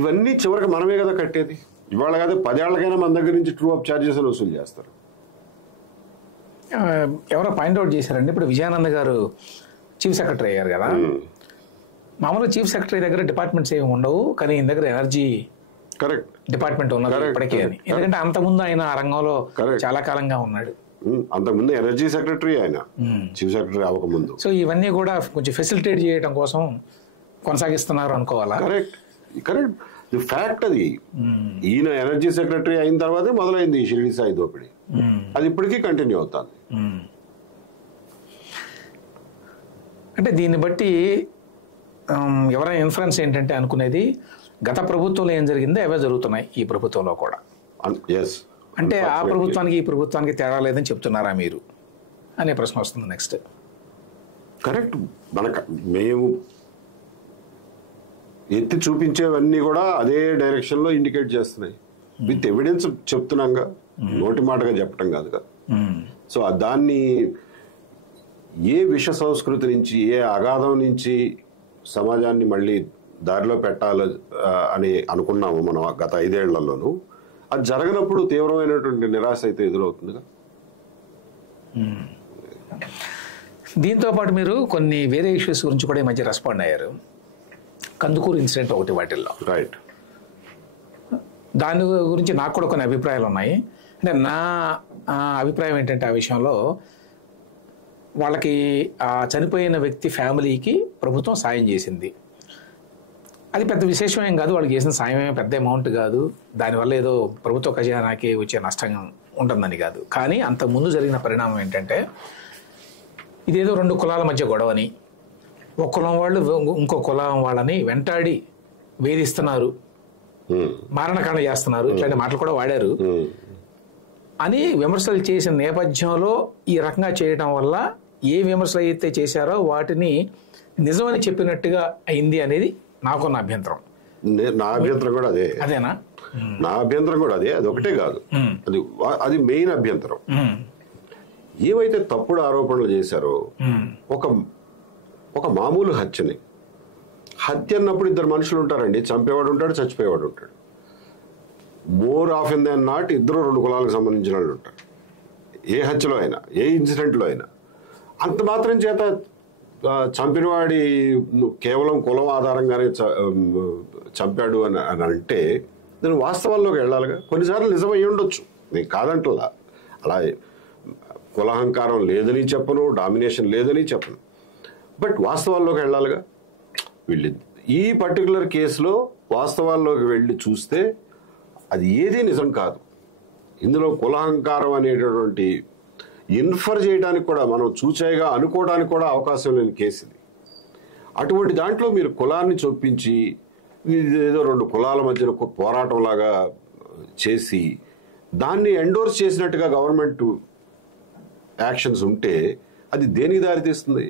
ఇవన్నీ చివరికి మనమే కదా కట్టేది. ఇవాళ కాదు 10 ఏళ్లకైనా మన దగ్గర నుంచి ట్రూ అప్ ఛార్జెస్ అని వసూలు చేస్తారు. ఎవరో పాయింట్అవుట్ చేశారండి, ఇప్పుడు విజయానంద్ గారు చీఫ్ సెక్రటరీ అయ్యారు కదా. మామూలుగా చీఫ్ సెక్రటరీ దగ్గర డిపార్ట్మెంట్స్ ఏమి ఉండవు, కానీ ఈయన దగ్గర ఎనర్జీ కరెక్ట్ డిపార్ట్మెంట్ ఉన్నది ఇప్పటికే అని. ఎందుకంటే అంతకుముందు ఆయన ఆ రంగంలో చాలా కాలంగా ఉన్నాడు. అంతకుముందు ఎనర్జీ సెక్రటరీ ఆయన, చీఫ్ సెక్రటరీ అవ్వకముందు. సో ఇవన్నీ కూడా కొంచెం ఫెసిలిటేట్ చేయడం కోసం కొనసాగిస్తున్నారు అనుకోవాలా? కరెక్ట్ కరెక్ట్ ఫ్యాక్ట్ అది. ఈయన ఎనర్జీ సెక్రటరీ అయిన తర్వాతే మొదలైంది ఈ షిరిడి సాయి దోపిడీ. అది ఇప్పటికీ కంటిన్యూ అవుతుంది. అంటే దీన్ని బట్టి ఎవరైనా ఇన్ఫ్లుయెన్స్ ఏంటంటే అనుకునేది, గత ప్రభుత్వంలో ఏం జరిగిందో అవే జరుగుతున్నాయి ఈ ప్రభుత్వంలో కూడా. అంటే ఆ ప్రభుత్వానికి ఈ ప్రభుత్వానికి తేడా లేదని చెప్తున్నారా మీరు అనే ప్రశ్న వస్తుంది నెక్స్ట్. కరెక్ట్. మేము ఎత్తి చూపించేవన్నీ కూడా అదే డైరెక్షన్లో ఇండికేట్ చేస్తున్నాయి. విత్ ఎవిడెన్స్ చెప్తున్నాంగా, నోటి మాటగా చెప్పటం కాదుగా. సో దాన్ని ఏ విష సంస్కృతి నుంచి, ఏ అగాధం నుంచి సమాజాన్ని మళ్ళీ దారిలో పెట్టాలి అని అనుకున్నాము మనం గత 5 ఏళ్లలోనూ, అది జరగనప్పుడు తీవ్రమైనటువంటి నిరాశ అయితే ఎదురవుతుందిగా. దీంతో పాటు మీరు కొన్ని వేరే ఇష్యూస్ గురించి కూడా ఈ మధ్య రెస్పాండ్ అయ్యారు. కందుకూరు ఇన్సిడెంట్ ఒకటి వాటిల్లో. రైట్. దాని గురించి నాకు కూడా కొన్ని అభిప్రాయాలు ఉన్నాయి. అంటే నా అభిప్రాయం ఏంటంటే ఆ విషయంలో వాళ్ళకి ఆ చనిపోయిన వ్యక్తి ఫ్యామిలీకి ప్రభుత్వం సాయం చేసింది. అది పెద్ద విశేషం ఏం కాదు, వాళ్ళకి చేసిన సాయం ఏమీ పెద్ద అమౌంట్ కాదు, దానివల్ల ఏదో ప్రభుత్వ ఖజానాకి వచ్చే నష్టం ఉంటుందని కాదు. కానీ అంతకుముందు జరిగిన పరిణామం ఏంటంటే, ఇదేదో 2 కులాల మధ్య గొడవని, ఒక కులం వాళ్ళు ఇంకో కులం వాళ్ళని వెంటాడి వేధిస్తున్నారు, మారణకాండ చేస్తున్నారు, ఇట్లాంటి మాటలు కూడా వాడారు అని విమర్శలు చేసిన నేపథ్యంలో ఈ రకంగా చేయడం వల్ల ఏ విమర్శలు అయితే చేశారో వాటిని నిజమని చెప్పినట్టుగా అయింది అనేది నాకున్న అభ్యంతరం. నా అభ్యంతరం కూడా అదే. అదేనా? నా అభ్యంతరం కూడా అదే. అది ఒకటే కాదు, అది మెయిన్ అభ్యంతరం. ఏవైతే తప్పుడు ఆరోపణలు చేశారో, ఒక మామూలు హత్య అన్నప్పుడు 2 మనుషులు ఉంటారండి, చంపేవాడు ఉంటాడు, చచ్చిపోయేవాడు ఉంటాడు. మోర్ ఆఫెన్ దాన్ నాట్ 2 కులాలకు సంబంధించిన వాళ్ళు ఉంటారు ఏ హత్యలో అయినా, ఏ ఇన్సిడెంట్లో అయినా. అంత మాత్రం చేత చంపినవాడి కేవలం కులం ఆధారంగానే చంపాడు అని అంటే నేను వాస్తవాల్లోకి వెళ్ళాలిగా. కొన్నిసార్లు నిజమై ఉండొచ్చు, నేను కాదంటలా. అలా కులహంకారం లేదని చెప్పను, డామినేషన్ లేదని చెప్పను, బట్ వాస్తవాల్లోకి వెళ్ళాలిగా. వీళ్ళు ఈ పర్టికులర్ కేసులో వాస్తవాల్లోకి వెళ్ళి చూస్తే అది ఏదీ నిజం కాదు. ఇందులో కులహంకారం అనేటటువంటి ఇన్ఫర్ చేయడానికి కూడా, మనం చూచాయిగా అనుకోవడానికి కూడా అవకాశం లేని కేసు ఇది. అటువంటి దాంట్లో మీరు కులాన్ని చొప్పించి ఏదో రెండు కులాల మధ్యన పోరాటం లాగా చేసి దాన్ని ఎండోర్స్ చేసినట్టుగా గవర్నమెంట్ యాక్షన్స్ ఉంటే అది దేనికి దారితీస్తుంది?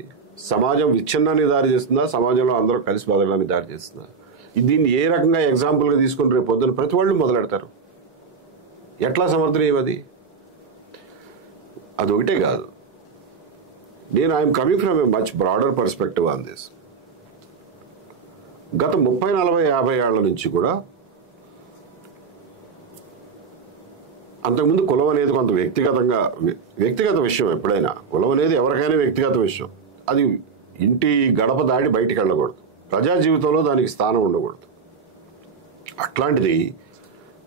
సమాజం విచ్ఛిన్నానికి దారి చేస్తుందా? సమాజంలో అందరూ కలిసి బతకడానికి దారి చేస్తుందా? దీన్ని ఏ రకంగా ఎగ్జాంపుల్గా తీసుకుని రేపు పొద్దున ప్రతి వాళ్ళు మొదలెడతారు. ఎట్లా సమర్థనీయం అది? అదొకటే కాదు, నేను I'm coming from A much broader perspective on this. గత 30, 40, 50 ఏళ్ల నుంచి కూడా అంతకుముందు కులం అనేది కొంత వ్యక్తిగత విషయం. ఎప్పుడైనా కులం అనేది ఎవరికైనా వ్యక్తిగత విషయం. అది ఇంటి గడప దాడి బయటికి వెళ్ళకూడదు, ప్రజా జీవితంలో దానికి స్థానం ఉండకూడదు. అట్లాంటిది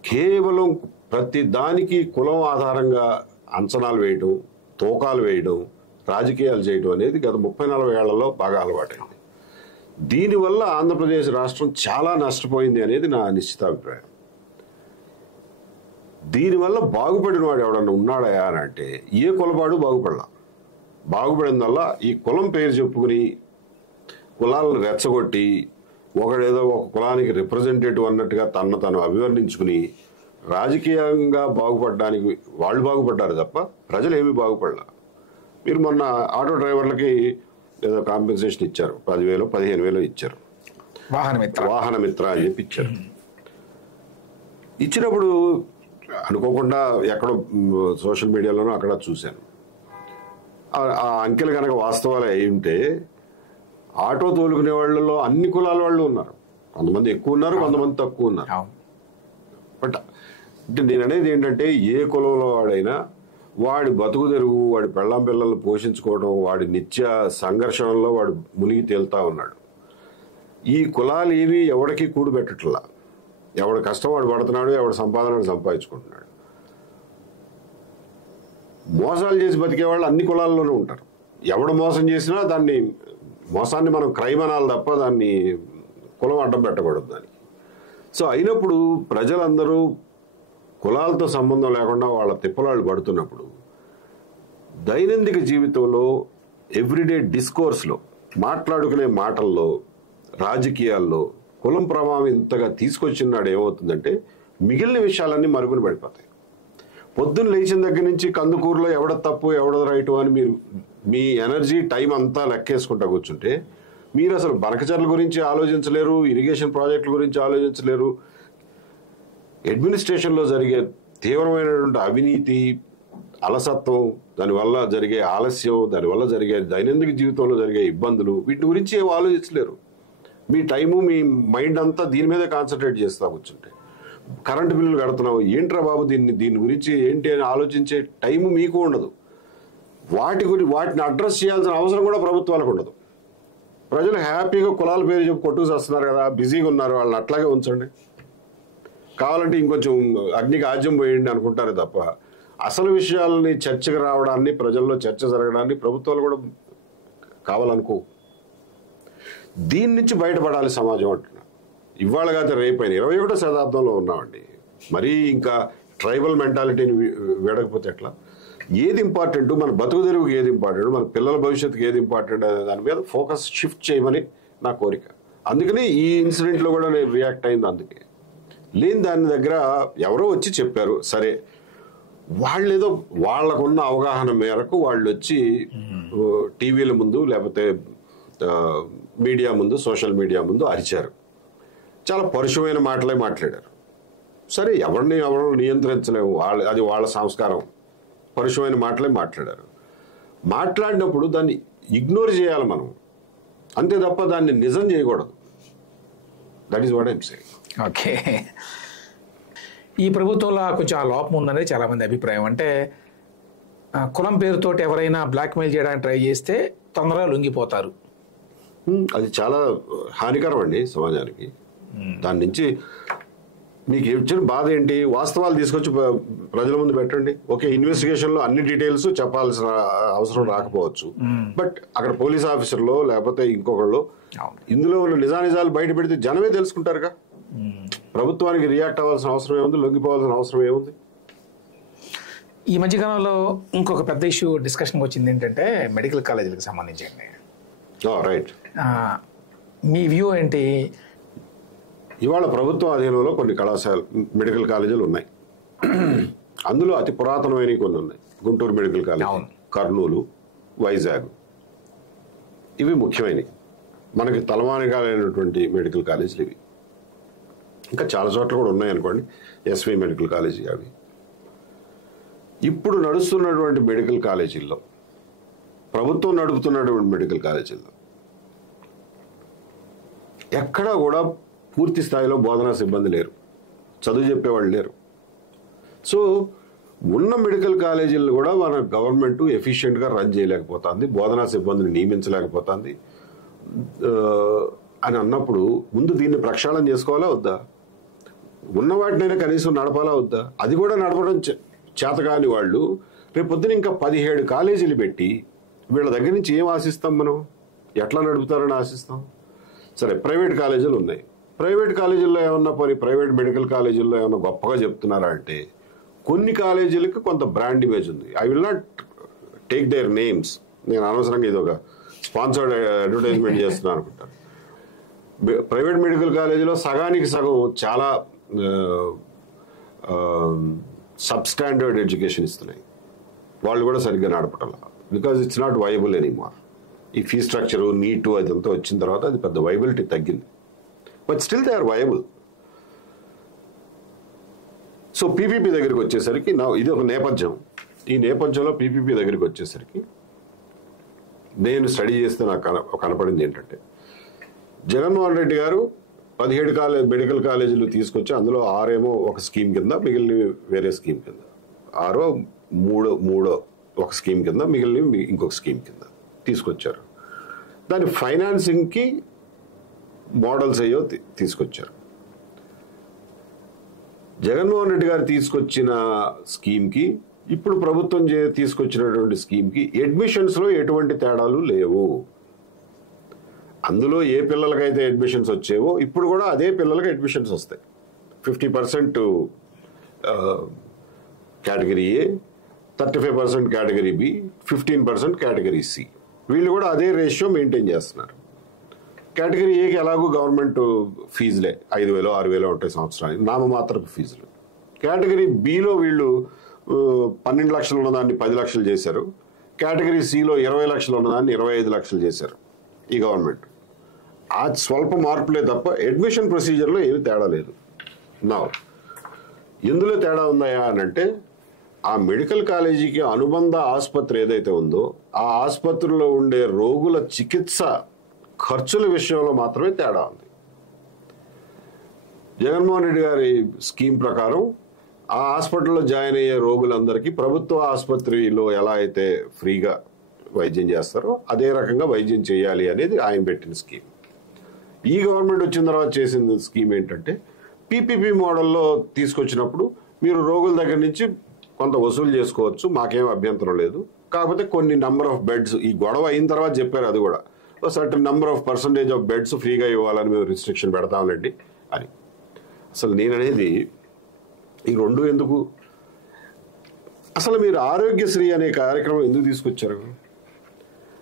కేవలం ప్రతి దానికి కులం ఆధారంగా అంచనాలు వేయడం, తూకాలు వేయడం, రాజకీయాలు చేయడం అనేది గత 30, 40 ఏళ్లలో బాగా అలవాటైంది. దీనివల్ల ఆంధ్రప్రదేశ్ రాష్ట్రం చాలా నష్టపోయింది అనేది నా నిశ్చితాభిప్రాయం. దీనివల్ల బాగుపడిన వాడు ఎవడన్నా ఉన్నాడా అని అంటే ఏ కులవాడు బాగుపడిందల్లా ఈ కులం పేరు చెప్పుకుని కులాలను రెచ్చగొట్టి ఒకడేదో ఒక కులానికి రిప్రజెంటేటివ్ అన్నట్టుగా తను అభివర్ణించుకుని రాజకీయంగా బాగుపడడానికి వాళ్ళు బాగుపడ్డారు తప్ప ప్రజలు ఏమీ బాగుపడలా. మీరు మొన్న ఆటో డ్రైవర్లకి ఏదో కాంపెన్సేషన్ ఇచ్చారు, 10,000, 15,000 ఇచ్చారు, వాహన మిత్ర అని చెప్పి ఇచ్చారు. ఇచ్చినప్పుడు అనుకోకుండా ఎక్కడో సోషల్ మీడియాలోనూ అక్కడ చూశాను. ఆ అంకెలు కనుక వాస్తవాలు అయి ఉంటే ఆటో తోలుకునే వాళ్ళలో అన్ని కులాల వాళ్ళు ఉన్నారు. కొంతమంది ఎక్కువ ఉన్నారు, కొంతమంది తక్కువ ఉన్నారు. బట్ అంటే నేను అనేది ఏంటంటే ఏ కులంలో వాడైనా వాడి బతుకు తెరుగు, వాడి పెళ్ళాం పిల్లల్ని పోషించుకోవడం, వాడి నిత్య సంఘర్షణలో వాడు మునిగి తేలుతా ఉన్నాడు. ఈ కులాలు ఏవి ఎవడికి కూడు పెట్టట్లా. ఎవడు కష్టం వాడు పడుతున్నాడు, ఎవడు సంపాదన సంపాదించుకుంటున్నాడు. మోసాలు చేసి బతికే వాళ్ళు అన్ని కులాల్లోనూ ఉంటారు. ఎవడు మోసం చేసినా దాన్ని మోసాన్ని మనం క్రైమ్ అనాలి తప్ప దాన్ని కులం అడ్డం పెట్టకూడదు దానికి. సో అయినప్పుడు ప్రజలందరూ కులాలతో సంబంధం లేకుండా వాళ్ళ తిప్పలాళ్ళు పడుతున్నప్పుడు దైనందిక జీవితంలో ఎవ్రీడే డిస్కోర్స్లో మాట్లాడుకునే మాటల్లో రాజకీయాల్లో కులం ప్రభావం ఇంతగా తీసుకొచ్చినాడు ఏమవుతుందంటే మిగిలిన విషయాలన్నీ మరుగున పడిపోతాయి. పొద్దున్న లేచిన దగ్గర నుంచి కందుకూరులో ఎవడ తప్పు ఎవడ రైటు అని మీరు మీ ఎనర్జీ టైం అంతా లెక్కేసుకుంటా కూర్చుంటే మీరు అసలు బనకచర్ల గురించి ఆలోచించలేరు, ఇరిగేషన్ ప్రాజెక్టుల గురించి ఆలోచించలేరు. అడ్మినిస్ట్రేషన్లో జరిగే తీవ్రమైనటువంటి అవినీతి, అలసత్వం, దానివల్ల జరిగే ఆలస్యం, దానివల్ల జరిగే దైనందిక జీవితంలో జరిగే ఇబ్బందులు, వీటి గురించి ఏం ఆలోచించలేరు. మీ టైము మీ మైండ్ అంతా దీని మీదే కాన్సన్ట్రేట్ చేస్తా కూర్చుంటే కరెంటు బిల్లులు కడుతున్నావు, ఏంట్రా బాబు దీని గురించి ఏంటి అని ఆలోచించే టైము మీకు ఉండదు. వాటిని అడ్రస్ చేయాల్సిన అవసరం కూడా ప్రభుత్వాలకు ఉండదు. ప్రజలు హ్యాపీగా కులాల పేరు చెప్పి కొట్టుకు వస్తున్నారు కదా, బిజీగా ఉన్నారు, వాళ్ళని అట్లాగే ఉంచండి. కావాలంటే ఇంకొంచెం అగ్నికి ఆజ్యం పోయండి అనుకుంటారే తప్ప అసలు విషయాలని చర్చకు రావడాన్ని, ప్రజల్లో చర్చ జరగడాన్ని ప్రభుత్వాలు కూడా కావాలనుకో. దీని నుంచి బయటపడాలి సమాజం అంటున్నా. ఇవాళ కాదు రేపైన 21వ శతాబ్దంలో ఉన్నామండి. మరీ ఇంకా ట్రైబల్ మెంటాలిటీని వేడకపోతే ఎట్లా? ఏది ఇంపార్టెంట్, మన బతుకు తెరువుకి ఏది ఇంపార్టెంట్, మన పిల్లల భవిష్యత్తుకి ఏది ఇంపార్టెంట్ అనే దాని మీద ఫోకస్ షిఫ్ట్ చేయమని నా కోరిక. అందుకని ఈ ఇన్సిడెంట్లో కూడా నేను రియాక్ట్ అయింది. అందుకే లేని దాని దగ్గర ఎవరో వచ్చి చెప్పారు, సరే వాళ్ళేదో వాళ్ళకున్న అవగాహన మేరకు వాళ్ళు వచ్చి టీవీల ముందు లేకపోతే మీడియా ముందు, సోషల్ మీడియా ముందు అరిచారు. చాలా పరుషమైన మాటలే మాట్లాడారు. సరే ఎవరు నియంత్రించలేము, అది వాళ్ళ సంస్కారం. పరుషమైన మాటలే మాట్లాడారు. మాట్లాడినప్పుడు దాన్ని ఇగ్నోర్ చేయాలి మనం, అంతే తప్ప దాన్ని నిజం చేయకూడదు. That is what I'm saying. Okay, ఈ ప్రభుత్వంలో కొంచెం ఆ లోపం ఉందనేది చాలామంది అభిప్రాయం. అంటే కులం పేరుతోటి ఎవరైనా బ్లాక్మెయిల్ చేయడానికి ట్రై చేస్తే తొందరగా లొంగిపోతారు. అది చాలా హానికరం అండి సమాజానికి. దాని నుంచి మీకు వచ్చిన బాధ ఏంటి? వాస్తవాలు తీసుకొచ్చి ప్రజల ముందు పెట్టండి. ఓకే, ఇన్వెస్టిగేషన్ లో అన్ని డీటెయిల్స్ చెప్పాల్సిన అవసరం రాకపోవచ్చు, బట్ అక్కడ పోలీస్ ఆఫీసర్లో లేకపోతే ఇంకొకళ్ళు ఇందులో ఉన్న నిజానిజాలు బయట పెడితే జనమే తెలుసుకుంటారుగా. ప్రభుత్వానికి రియాక్ట్ అవ్వాల్సిన అవసరం ఏముంది, లొంగిపోవాల్సిన అవసరం ఏముంది? ఈ మధ్యకాలంలో ఇంకొక పెద్ద ఇష్యూ డిస్కషన్కి వచ్చింది ఏంటంటే మెడికల్ కాలేజీలకు సంబంధించింది. రైట్, మీ వ్యూ ఏంటి? ఇవాళ ప్రభుత్వ అధీనంలో కొన్ని కళాశాల మెడికల్ కాలేజీలు ఉన్నాయి. అందులో అతి పురాతనమైనవి కొన్ని ఉన్నాయి. గుంటూరు మెడికల్ కాలేజ్, కర్నూలు, వైజాగ్, ఇవి ముఖ్యమైనవి. మనకి తలమానికాలైనటువంటి మెడికల్ కాలేజీలు ఇవి. ఇంకా చాలా చోట్ల కూడా ఉన్నాయి అనుకోండి, ఎస్వి మెడికల్ కాలేజీ. అవి ఇప్పుడు నడుస్తున్నటువంటి మెడికల్ కాలేజీల్లో, ప్రభుత్వం నడుపుతున్నటువంటి మెడికల్ కాలేజీల్లో ఎక్కడా కూడా పూర్తి స్థాయిలో బోధనా సిబ్బంది లేరు, చదువు చెప్పేవాళ్ళు లేరు. సో ఉన్న మెడికల్ కాలేజీలను కూడా మన గవర్నమెంట్ ఎఫిషియెంట్గా రన్ చేయలేకపోతుంది, బోధనా సిబ్బందిని నియమించలేకపోతుంది అని అన్నప్పుడు ముందు దీన్ని ప్రక్షాళన చేసుకోవాలా వద్దా? ఉన్న వాటినైనా కనీసం నడపాలా వద్దా? అది కూడా నడపడం చేతకాని వాళ్ళు రేపు పొద్దున ఇంకా 17 కాలేజీలు పెట్టి వీళ్ళ దగ్గర నుంచి ఏం ఆశిస్తాం? మనం ఎట్లా నడుపుతారని ఆశిస్తాం? సరే, ప్రైవేట్ కాలేజీలు ఉన్నాయి. ప్రైవేట్ కాలేజీల్లో ఏమన్నా పోనీ ప్రైవేట్ మెడికల్ కాలేజీల్లో ఏమన్నా గొప్పగా చెప్తున్నారా అంటే కొన్ని కాలేజీలకు కొంత బ్రాండ్ ఇమేజ్ ఉంది. I will not take their names. నేను అనవసరంగా ఇది ఒక స్పాన్సర్డ్ అడ్వర్టైజ్మెంట్ చేస్తున్నాను అనుకుంటాను. ప్రైవేట్ మెడికల్ కాలేజీలో సగానికి సగం చాలా సబ్స్టాండర్డ్ ఎడ్యుకేషన్ ఇస్తున్నాయి. వాళ్ళు కూడా సరిగ్గా నడపటం, because it's not viable anymore. ఈ ఫీ స్ట్రక్చరు, నీటు అదంతా వచ్చిన తర్వాత అది పెద్ద వైబిలిటీ తగ్గింది. But still they are viable. So PPP దగ్గరికి వచ్చేసరికి ఇది ఒక నేపథ్యం. ఈ నేపథ్యంలో పీపీపీ దగ్గరికి వచ్చేసరికి నేను స్టడీ చేస్తే నాకు కనపడింది ఏంటంటే, జగన్మోహన్ రెడ్డి గారు 17 మెడికల్ కాలేజీలు తీసుకొచ్చి అందులో 6 ఏమో ఒక స్కీమ్ కింద, మిగిలినవి వేరే స్కీమ్ కింద, 6 ఒక స్కీమ్ కింద, మిగిలినవి ఇంకొక స్కీమ్ కింద తీసుకొచ్చారు. దాని ఫైనాన్సింగ్కి మోడల్స్ అయ్యో తీసుకొచ్చారు. జగన్మోహన్ రెడ్డి గారు తీసుకొచ్చిన స్కీమ్కి ఇప్పుడు ప్రభుత్వం తీసుకొచ్చినటువంటి స్కీమ్కి అడ్మిషన్స్లో ఎటువంటి తేడాలు లేవు. అందులో ఏ పిల్లలకైతే అడ్మిషన్స్ వచ్చేవో ఇప్పుడు కూడా అదే పిల్లలకి అడ్మిషన్స్ వస్తాయి. 50% category A, 35% category B, 15% category C. వీళ్ళు కూడా అదే రేషియో మెయింటైన్ చేస్తున్నారు. కేటగిరీ ఏకి ఎలాగో గవర్నమెంట్ ఫీజులే 5,000 6,000 ఉంటాయి సంవత్సరానికి, నామమాత్రపు ఫీజులు. కేటగిరీ బిలో వీళ్ళు 12 లక్షలు ఉన్నదాన్ని 10 లక్షలు చేశారు. కేటగిరీ సిలో 20 లక్షలు ఉన్నదాన్ని 25 లక్షలు చేశారు ఈ గవర్నమెంట్. ఆ స్వల్ప మార్పులే తప్ప అడ్మిషన్ ప్రొసీజర్లో ఏమి తేడా లేదు. నా ఎందులో తేడా ఉందాయా అని అంటే, ఆ మెడికల్ కాలేజీకి అనుబంధ ఆసుపత్రి ఏదైతే ఉందో ఆ ఆసుపత్రిలో ఉండే రోగుల చికిత్స ఖర్చుల విషయంలో మాత్రమే తేడా ఉంది. జగన్మోహన్ రెడ్డి గారి స్కీమ్ ప్రకారం ఆ హాస్పిటల్లో జాయిన్ అయ్యే రోగులందరికీ ప్రభుత్వ ఆసుపత్రిలో ఎలా అయితే ఫ్రీగా వైద్యం చేస్తారో అదే రకంగా వైద్యం చేయాలి అనేది ఆయన పెట్టిన స్కీమ్. ఈ గవర్నమెంట్ వచ్చిన తర్వాత చేసిన స్కీమ్ ఏంటంటే, పీపీపీ మోడల్లో తీసుకొచ్చినప్పుడు మీరు రోగుల దగ్గర నుంచి కొంత వసూలు చేసుకోవచ్చు, మాకేం అభ్యంతరం లేదు, కాకపోతే కొన్ని నెంబర్ ఆఫ్ బెడ్స్, ఈ గొడవ అయిన తర్వాత చెప్పారు అది కూడా, certain number of percentage of beds ఫ్రీగా ఇవ్వాలని మేము రిస్ట్రిక్షన్ పెడతాంలేండి అని. అసలు నేననేది ఈ రెండు ఎందుకు? అసలు మీరు ఆరోగ్యశ్రీ అనే కార్యక్రమం ఎందుకు తీసుకొచ్చారు?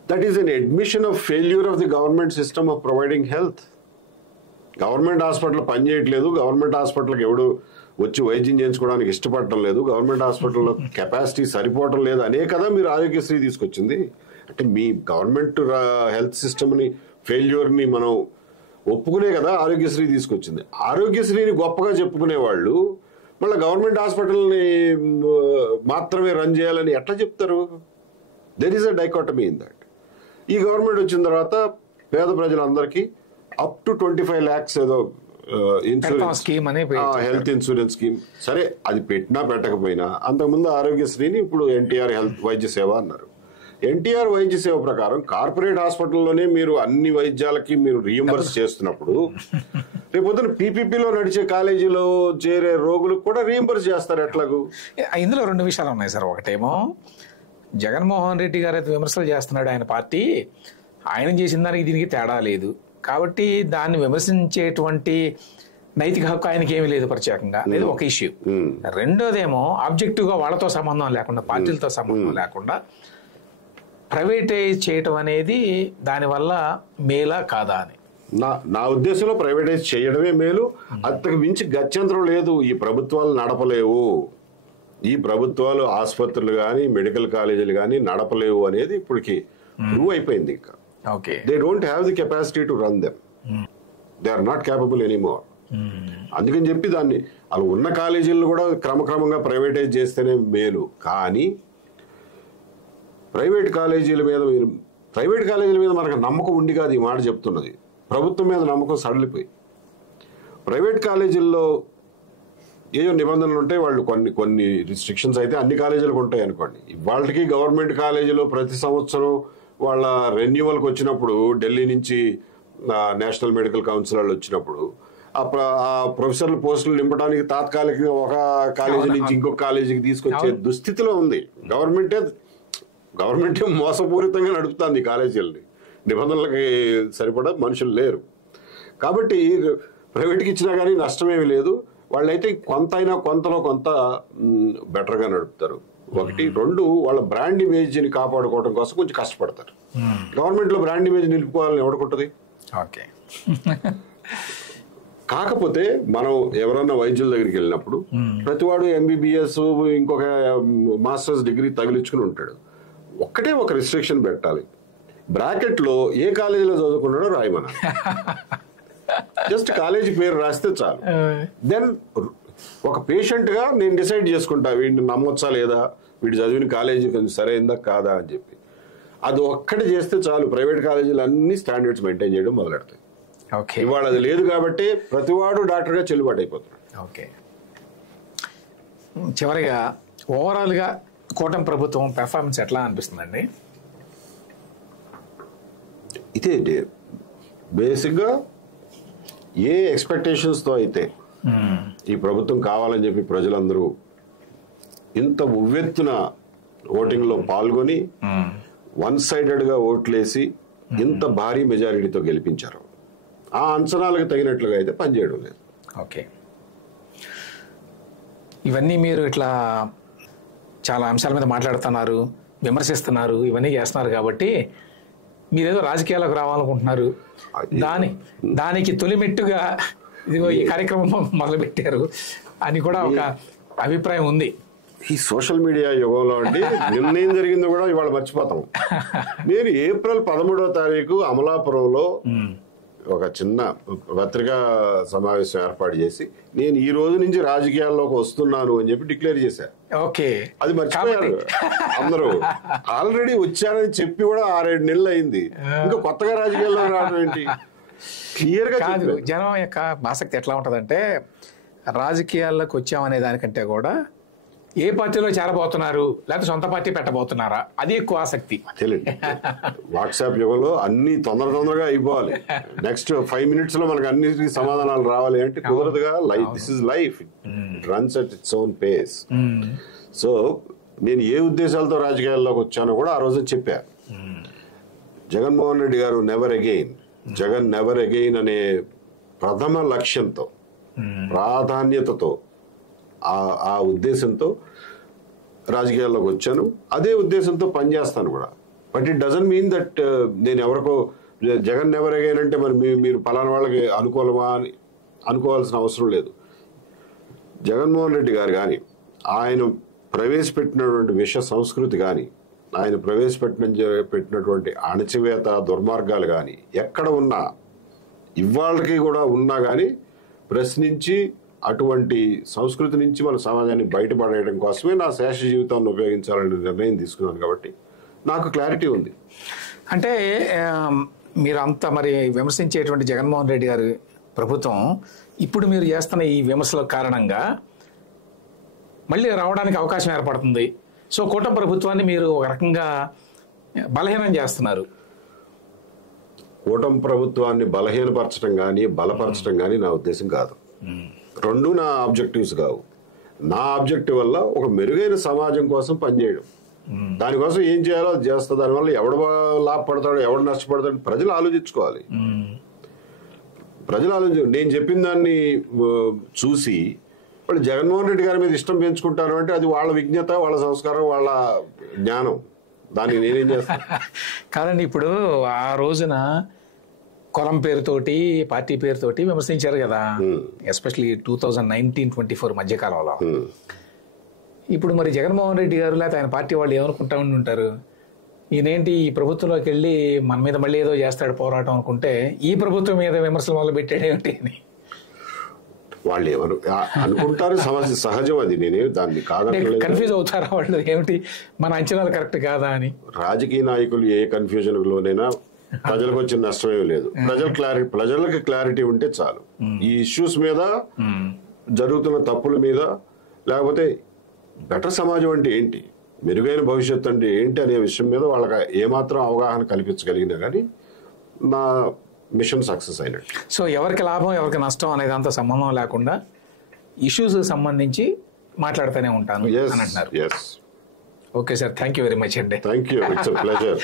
That is an admission of failure of the government system of providing health. Government hospital పనిచేయట్లేదు, గవర్నమెంట్ హాస్పిటల్కి ఎవడు వచ్చి వైద్యం చేయించుకోవడానికి ఇష్టపడటం లేదు, గవర్నమెంట్ హాస్పిటల్లో కెపాసిటీ సరిపోవటం లేదు అనే కదా మీరు ఆరోగ్యశ్రీ తీసుకొచ్చింది. అంటే మీ గవర్నమెంట్ హెల్త్ సిస్టమ్ని ఫెయిల్యూర్ని మనం ఒప్పుకునే కదా ఆరోగ్యశ్రీ తీసుకొచ్చింది. ఆరోగ్యశ్రీని గొప్పగా చెప్పుకునే వాళ్ళు మళ్ళీ గవర్నమెంట్ హాస్పిటల్ని మాత్రమే రన్ చేయాలని ఎట్లా చెప్తారు? There is a dichotomy in that. ఈ గవర్నమెంట్ వచ్చిన తర్వాత పేద ప్రజలందరికీ అప్ టు 25 lakhs ఏదో insurance scheme, health insurance scheme. సరే, అది పెట్టినా పెట్టకపోయినా అంతకుముందు ఆరోగ్యశ్రీని ఇప్పుడు ఎన్టీఆర్ హెల్త్ వైద్య సేవ అన్నారు. ఎన్టీఆర్ వైద్య సేవ ప్రకారం కార్పొరేట్ హాస్పిటల్లోనే మీరు అన్ని వైద్యాలకి మీరు రీఎంబర్స్ చేస్తున్నప్పుడు రేపొద్దున పీపీపీలో నడిచే కాలేజీలో చేరే రోగులకు కూడా రీయింబర్స్ చేస్తారు ఎట్లాగూ. ఇందులో 2 విషయాలు ఉన్నాయి సార్. ఒకటేమో జగన్మోహన్ రెడ్డి గారు అయితే విమర్శలు చేస్తున్నాడు ఆయన పార్టీ, ఆయన చేసిన దానికి దీనికి తేడా లేదు కాబట్టి దాన్ని విమర్శించేటువంటి నైతిక హక్కు ఆయనకి ఏమీ లేదు ప్రత్యేకంగా, అనేది ఒక ఇష్యూ. రెండోదేమో ఆబ్జెక్టివ్ గా వాళ్ళతో సంబంధం లేకుండా, పార్టీలతో సంబంధం లేకుండా ప్రైవేటైజ్ చేయటం అనేది దానివల్ల మేలా కాదా అని నా ఉద్దేశంలో ప్రైవేటైజ్ చేయడమే మేలు. అంతకు మించి గత్యంతరం లేదు. ఈ ప్రభుత్వాలు నడపలేవు, ఈ ప్రభుత్వాలు ఆసుపత్రులు కానీ మెడికల్ కాలేజీలు కానీ నడపలేవు అనేది ఇప్పటికి ప్రూవ్ అయిపోయింది. ఇంకా they don't have the capacity to run them, they are not capable anymore. అందుకని చెప్పి దాన్ని అలా ఉన్న కాలేజీలను కూడా క్రమక్రమంగా ప్రైవేటైజ్ చేస్తేనే మేలు. కానీ ప్రైవేట్ కాలేజీల మీద మనకు నమ్మకం ఉండి కాదు ఈ మాట చెప్తున్నది, ప్రభుత్వం మీద నమ్మకం సడలిపోయి. ప్రైవేట్ కాలేజీల్లో ఏవో నిబంధనలు ఉంటాయి, వాళ్ళు కొన్ని రిస్ట్రిక్షన్స్ అయితే అన్ని కాలేజీలకు ఉంటాయి అనుకోండి. వాళ్ళకి గవర్నమెంట్ కాలేజీలో ప్రతి సంవత్సరం వాళ్ళ రెన్యువల్కి వచ్చినప్పుడు ఢిల్లీ నుంచి నేషనల్ మెడికల్ కౌన్సిల్ వాళ్ళు వచ్చినప్పుడు ఆ ప్రొఫెసర్ల పోస్టులు నింపడానికి తాత్కాలికంగా ఒక కాలేజీ నుంచి ఇంకొక కాలేజీకి తీసుకొచ్చే దుస్థితిలో ఉంది. గవర్నమెంటే మోసపూరితంగా నడుపుతుంది ఈ కాలేజీలని, నిబంధనలకి సరిపడా మనుషులు లేరు. కాబట్టి ప్రైవేట్కి ఇచ్చినా కానీ నష్టమేమీ లేదు. వాళ్ళైతే కొంతలో కొంత బెటర్గా నడుపుతారు. 1, 2 వాళ్ళ బ్రాండ్ ఇమేజ్ని కాపాడుకోవడం కోసం కొంచెం కష్టపడతారు. గవర్నమెంట్లో బ్రాండ్ ఇమేజ్ నిలుపుకోవాలని ఎవడుకుంటుంది? కాకపోతే మనం ఎవరన్నా వైద్యుల దగ్గరికి వెళ్ళినప్పుడు ప్రతివాడు ఎంబీబీఎస్ ఇంకొక మాస్టర్స్ డిగ్రీ తగిలించుకుని ఉంటాడు. ఒక్కటే ఒక రిస్ట్రిక్షన్ పెట్టాలి, బ్రాకెట్లో ఏ కాలేజీలో చదువుకున్నాడో రాయమని. జస్ట్ కాలేజీ పేరు రాస్తే చాలు. దెన్ ఒక పేషెంట్ గా నేను డిసైడ్ చేసుకుంటా వీడిని నమ్మొచ్చా లేదా, వీడు చదివిన కాలేజీ కొంచెం సరైందా కాదా అని చెప్పి. అది ఒక్కటి చేస్తే చాలు, ప్రైవేట్ కాలేజీలు అన్ని స్టాండర్డ్స్ మెయింటైన్ చేయడం మొదలెడతాయి. ఇవాళ అది లేదు కాబట్టి ప్రతివాడు డాక్టర్గా చెల్లుబాటు అయిపోతున్నాడు. ఓకే, చివరిగా ఓవరాల్ గా కూటమి ప్రభుత్వం పెర్ఫార్మెన్స్ ఎట్లా అనిపిస్తుందండి? ఇదే బేసిక్గా ఏ ఎక్స్పెక్టేషన్స్తో అయితే ఈ ప్రభుత్వం కావాలని చెప్పి ప్రజలందరూ ఇంత ఉవ్వెత్తున ఓటింగ్లో పాల్గొని 1-sidedగా ఓట్లేసి ఇంత భారీ మెజారిటీతో గెలిపించారు, ఆ అంచనాలకు తగినట్లుగా అయితే పనిచేయడం లేదు. ఓకే, ఇవన్నీ మీరు ఇట్లా చాలా అంశాల మీద మాట్లాడుతున్నారు, విమర్శిస్తున్నారు, ఇవన్నీ చేస్తున్నారు కాబట్టి మీరేదో రాజకీయాలకు రావాలనుకుంటున్నారు. దానికి తొలిమెట్టుగా ఇదిగో ఈ కార్యక్రమం మొదలుపెట్టారు అని కూడా ఒక అభిప్రాయం ఉంది. ఈ సోషల్ మీడియా యుగంలో అంటే నిన్నేం జరిగిందో కూడా ఇవాళ మర్చిపోతాం. నేను ఏప్రిల్ 13వ తారీఖు అమలాపురంలో ఒక చిన్న పత్రికా సమావేశం ఏర్పాటు చేసి నేను ఈ రోజు నుంచి రాజకీయాల్లోకి వస్తున్నాను అని చెప్పి డిక్లేర్ చేశారు. ఓకే, అది మర్చిపోయారు అందరూ. ఆల్రెడీ వచ్చానని చెప్పి కూడా 6-7 నెలలు అయింది, ఇంకా కొత్తగా రాజకీయాల్లో రావడం ఏంటి? క్లియర్ గా కాదు. జనం యొక్క ఆసక్తి ఎట్లా ఉంటదంటే రాజకీయాల్లోకి వచ్చామనే దానికంటే కూడా ఏ పార్టీలో చేరబోతున్నారు లేకపోతే సొంత పార్టీ పెట్టబోతున్నారా, అది ఎక్కువ ఆసక్తి. తెలియదు, వాట్సాప్ యుగంలో అన్ని తొందరగా అయిపోవాలి, నెక్స్ట్ 5 minutes లో మనకు అన్నిటికీ సమాధానాలు రావాలి అంటే కుదరదుగా. This is life, it runs at its own pace. So నేను ఏ ఉద్దేశాలతో రాజకీయాల్లోకి వచ్చానో కూడా ఆ రోజు చెప్పా. జగన్మోహన్ రెడ్డి గారు జగన్ నెవర్ అగైన్ అనే ప్రథమ లక్ష్యంతో, ప్రాధాన్యతతో, ఆ ఉద్దేశంతో రాజకీయాల్లోకి వచ్చాను. అదే ఉద్దేశంతో పనిచేస్తాను కూడా. But it doesn't mean that నేను ఎవరికో జగన్ నెవర్ అగైన్ అంటే మరి మీరు పలానా వాళ్ళకి అనుకూలమా అని అనుకోవాల్సిన అవసరం లేదు. జగన్మోహన్ రెడ్డి గారు కానీ ఆయన ప్రవేశపెట్టినటువంటి విష సంస్కృతి కానీ ఆయన ప్రవేశపెట్టినటువంటి అణచివేత దుర్మార్గాలు కానీ ఎక్కడ ఉన్నా ఇవాళకి కూడా ఉన్నా కానీ ప్రశ్నించి అటువంటి సంస్కృతి నుంచి మన సమాజాన్ని బయటపడేయడం కోసమే నా శేష జీవితాన్ని ఉపయోగించాలనే నిర్ణయం తీసుకున్నాను. కాబట్టి నాకు క్లారిటీ ఉంది. అంటే మీరు అంత మరి విమర్శించేటువంటి జగన్మోహన్ రెడ్డి గారి ప్రభుత్వం ఇప్పుడు మీరు చేస్తున్న ఈ విమర్శల కారణంగా మళ్ళీ రావడానికి అవకాశం ఏర్పడుతుంది. సో కూటమి ప్రభుత్వాన్ని మీరు ఒక రకంగా బలహీనం చేస్తున్నారు. కూటమి ప్రభుత్వాన్ని బలహీనపరచడం కానీ బలపరచడం కానీ నా ఉద్దేశం కాదు. రెండు నా ఆబ్జెక్టివ్స్ కావు. నా ఆబ్జెక్టివ్ వల్ల ఒక మెరుగైన సమాజం కోసం పనిచేయడం, దానికోసం ఏం చేయాలో అది చేస్తా. దానివల్ల ఎవడు లాభపడతాడు, ఎవడు నష్టపడతాడు ప్రజలు ఆలోచించుకోవాలి. నేను చెప్పిన దాన్ని చూసి వాళ్ళు జగన్మోహన్ రెడ్డి గారి మీద ఇష్టం పెంచుకుంటారు అంటే అది వాళ్ళ విజ్ఞత, వాళ్ళ సంస్కారం, వాళ్ళ జ్ఞానం. దాన్ని నేనేం చేస్తాను కాదండి. ఇప్పుడు ఆ రోజున కులం పేరుతోటి పార్టీ పేరుతోటి విమర్శించారు కదా, ఎస్పెషలీ 2019-24 మధ్యకాలంలో. ఇప్పుడు మరి జగన్మోహన్ రెడ్డి గారు లేకపోతే ఆయన పార్టీ వాళ్ళు ఏమనుకుంటా ఉండి ఉంటారు, ఈయనేంటి ఈ ప్రభుత్వంలోకి వెళ్ళి మన మీద మళ్ళీ ఏదో చేస్తాడు పోరాటం అనుకుంటే ఈ ప్రభుత్వం మీద విమర్శలు మొదలు పెట్టాడేమిటి అని వాళ్ళు ఎవరు అనుకుంటారు. సమస్య సహజం, అది నేనే దాన్ని కాదని కన్ఫ్యూజ్ అవుతారా వాళ్ళు, ఏమిటి మన అంచనాలు కరెక్ట్ కాదా అని. రాజకీయ నాయకులు ఏ కన్ఫ్యూజన్ లోనైనా ప్రజలకు వచ్చిన నష్టమే లేదు. ప్రజలకు క్లారిటీ ఉంటే చాలు. ఈ ఇష్యూస్ మీద, జరుగుతున్న తప్పుల మీద, లేకపోతే బెటర్ సమాజం అంటే ఏంటి, మెరుగైన భవిష్యత్తు అంటే ఏంటి అనే విషయం మీద వాళ్ళకి ఏమాత్రం అవగాహన కల్పించగలిగినా కానీ నా మిషన్ సక్సెస్ అయినట్టు. సో ఎవరికి లాభం ఎవరికి నష్టం అనేది అంత సంబంధం లేకుండా ఇష్యూస్ సంబంధించి మాట్లాడుతూనే ఉంటాను అని అంటున్నారు. Okay sir, thank you very much అండి. Thank you, it's a pleasure.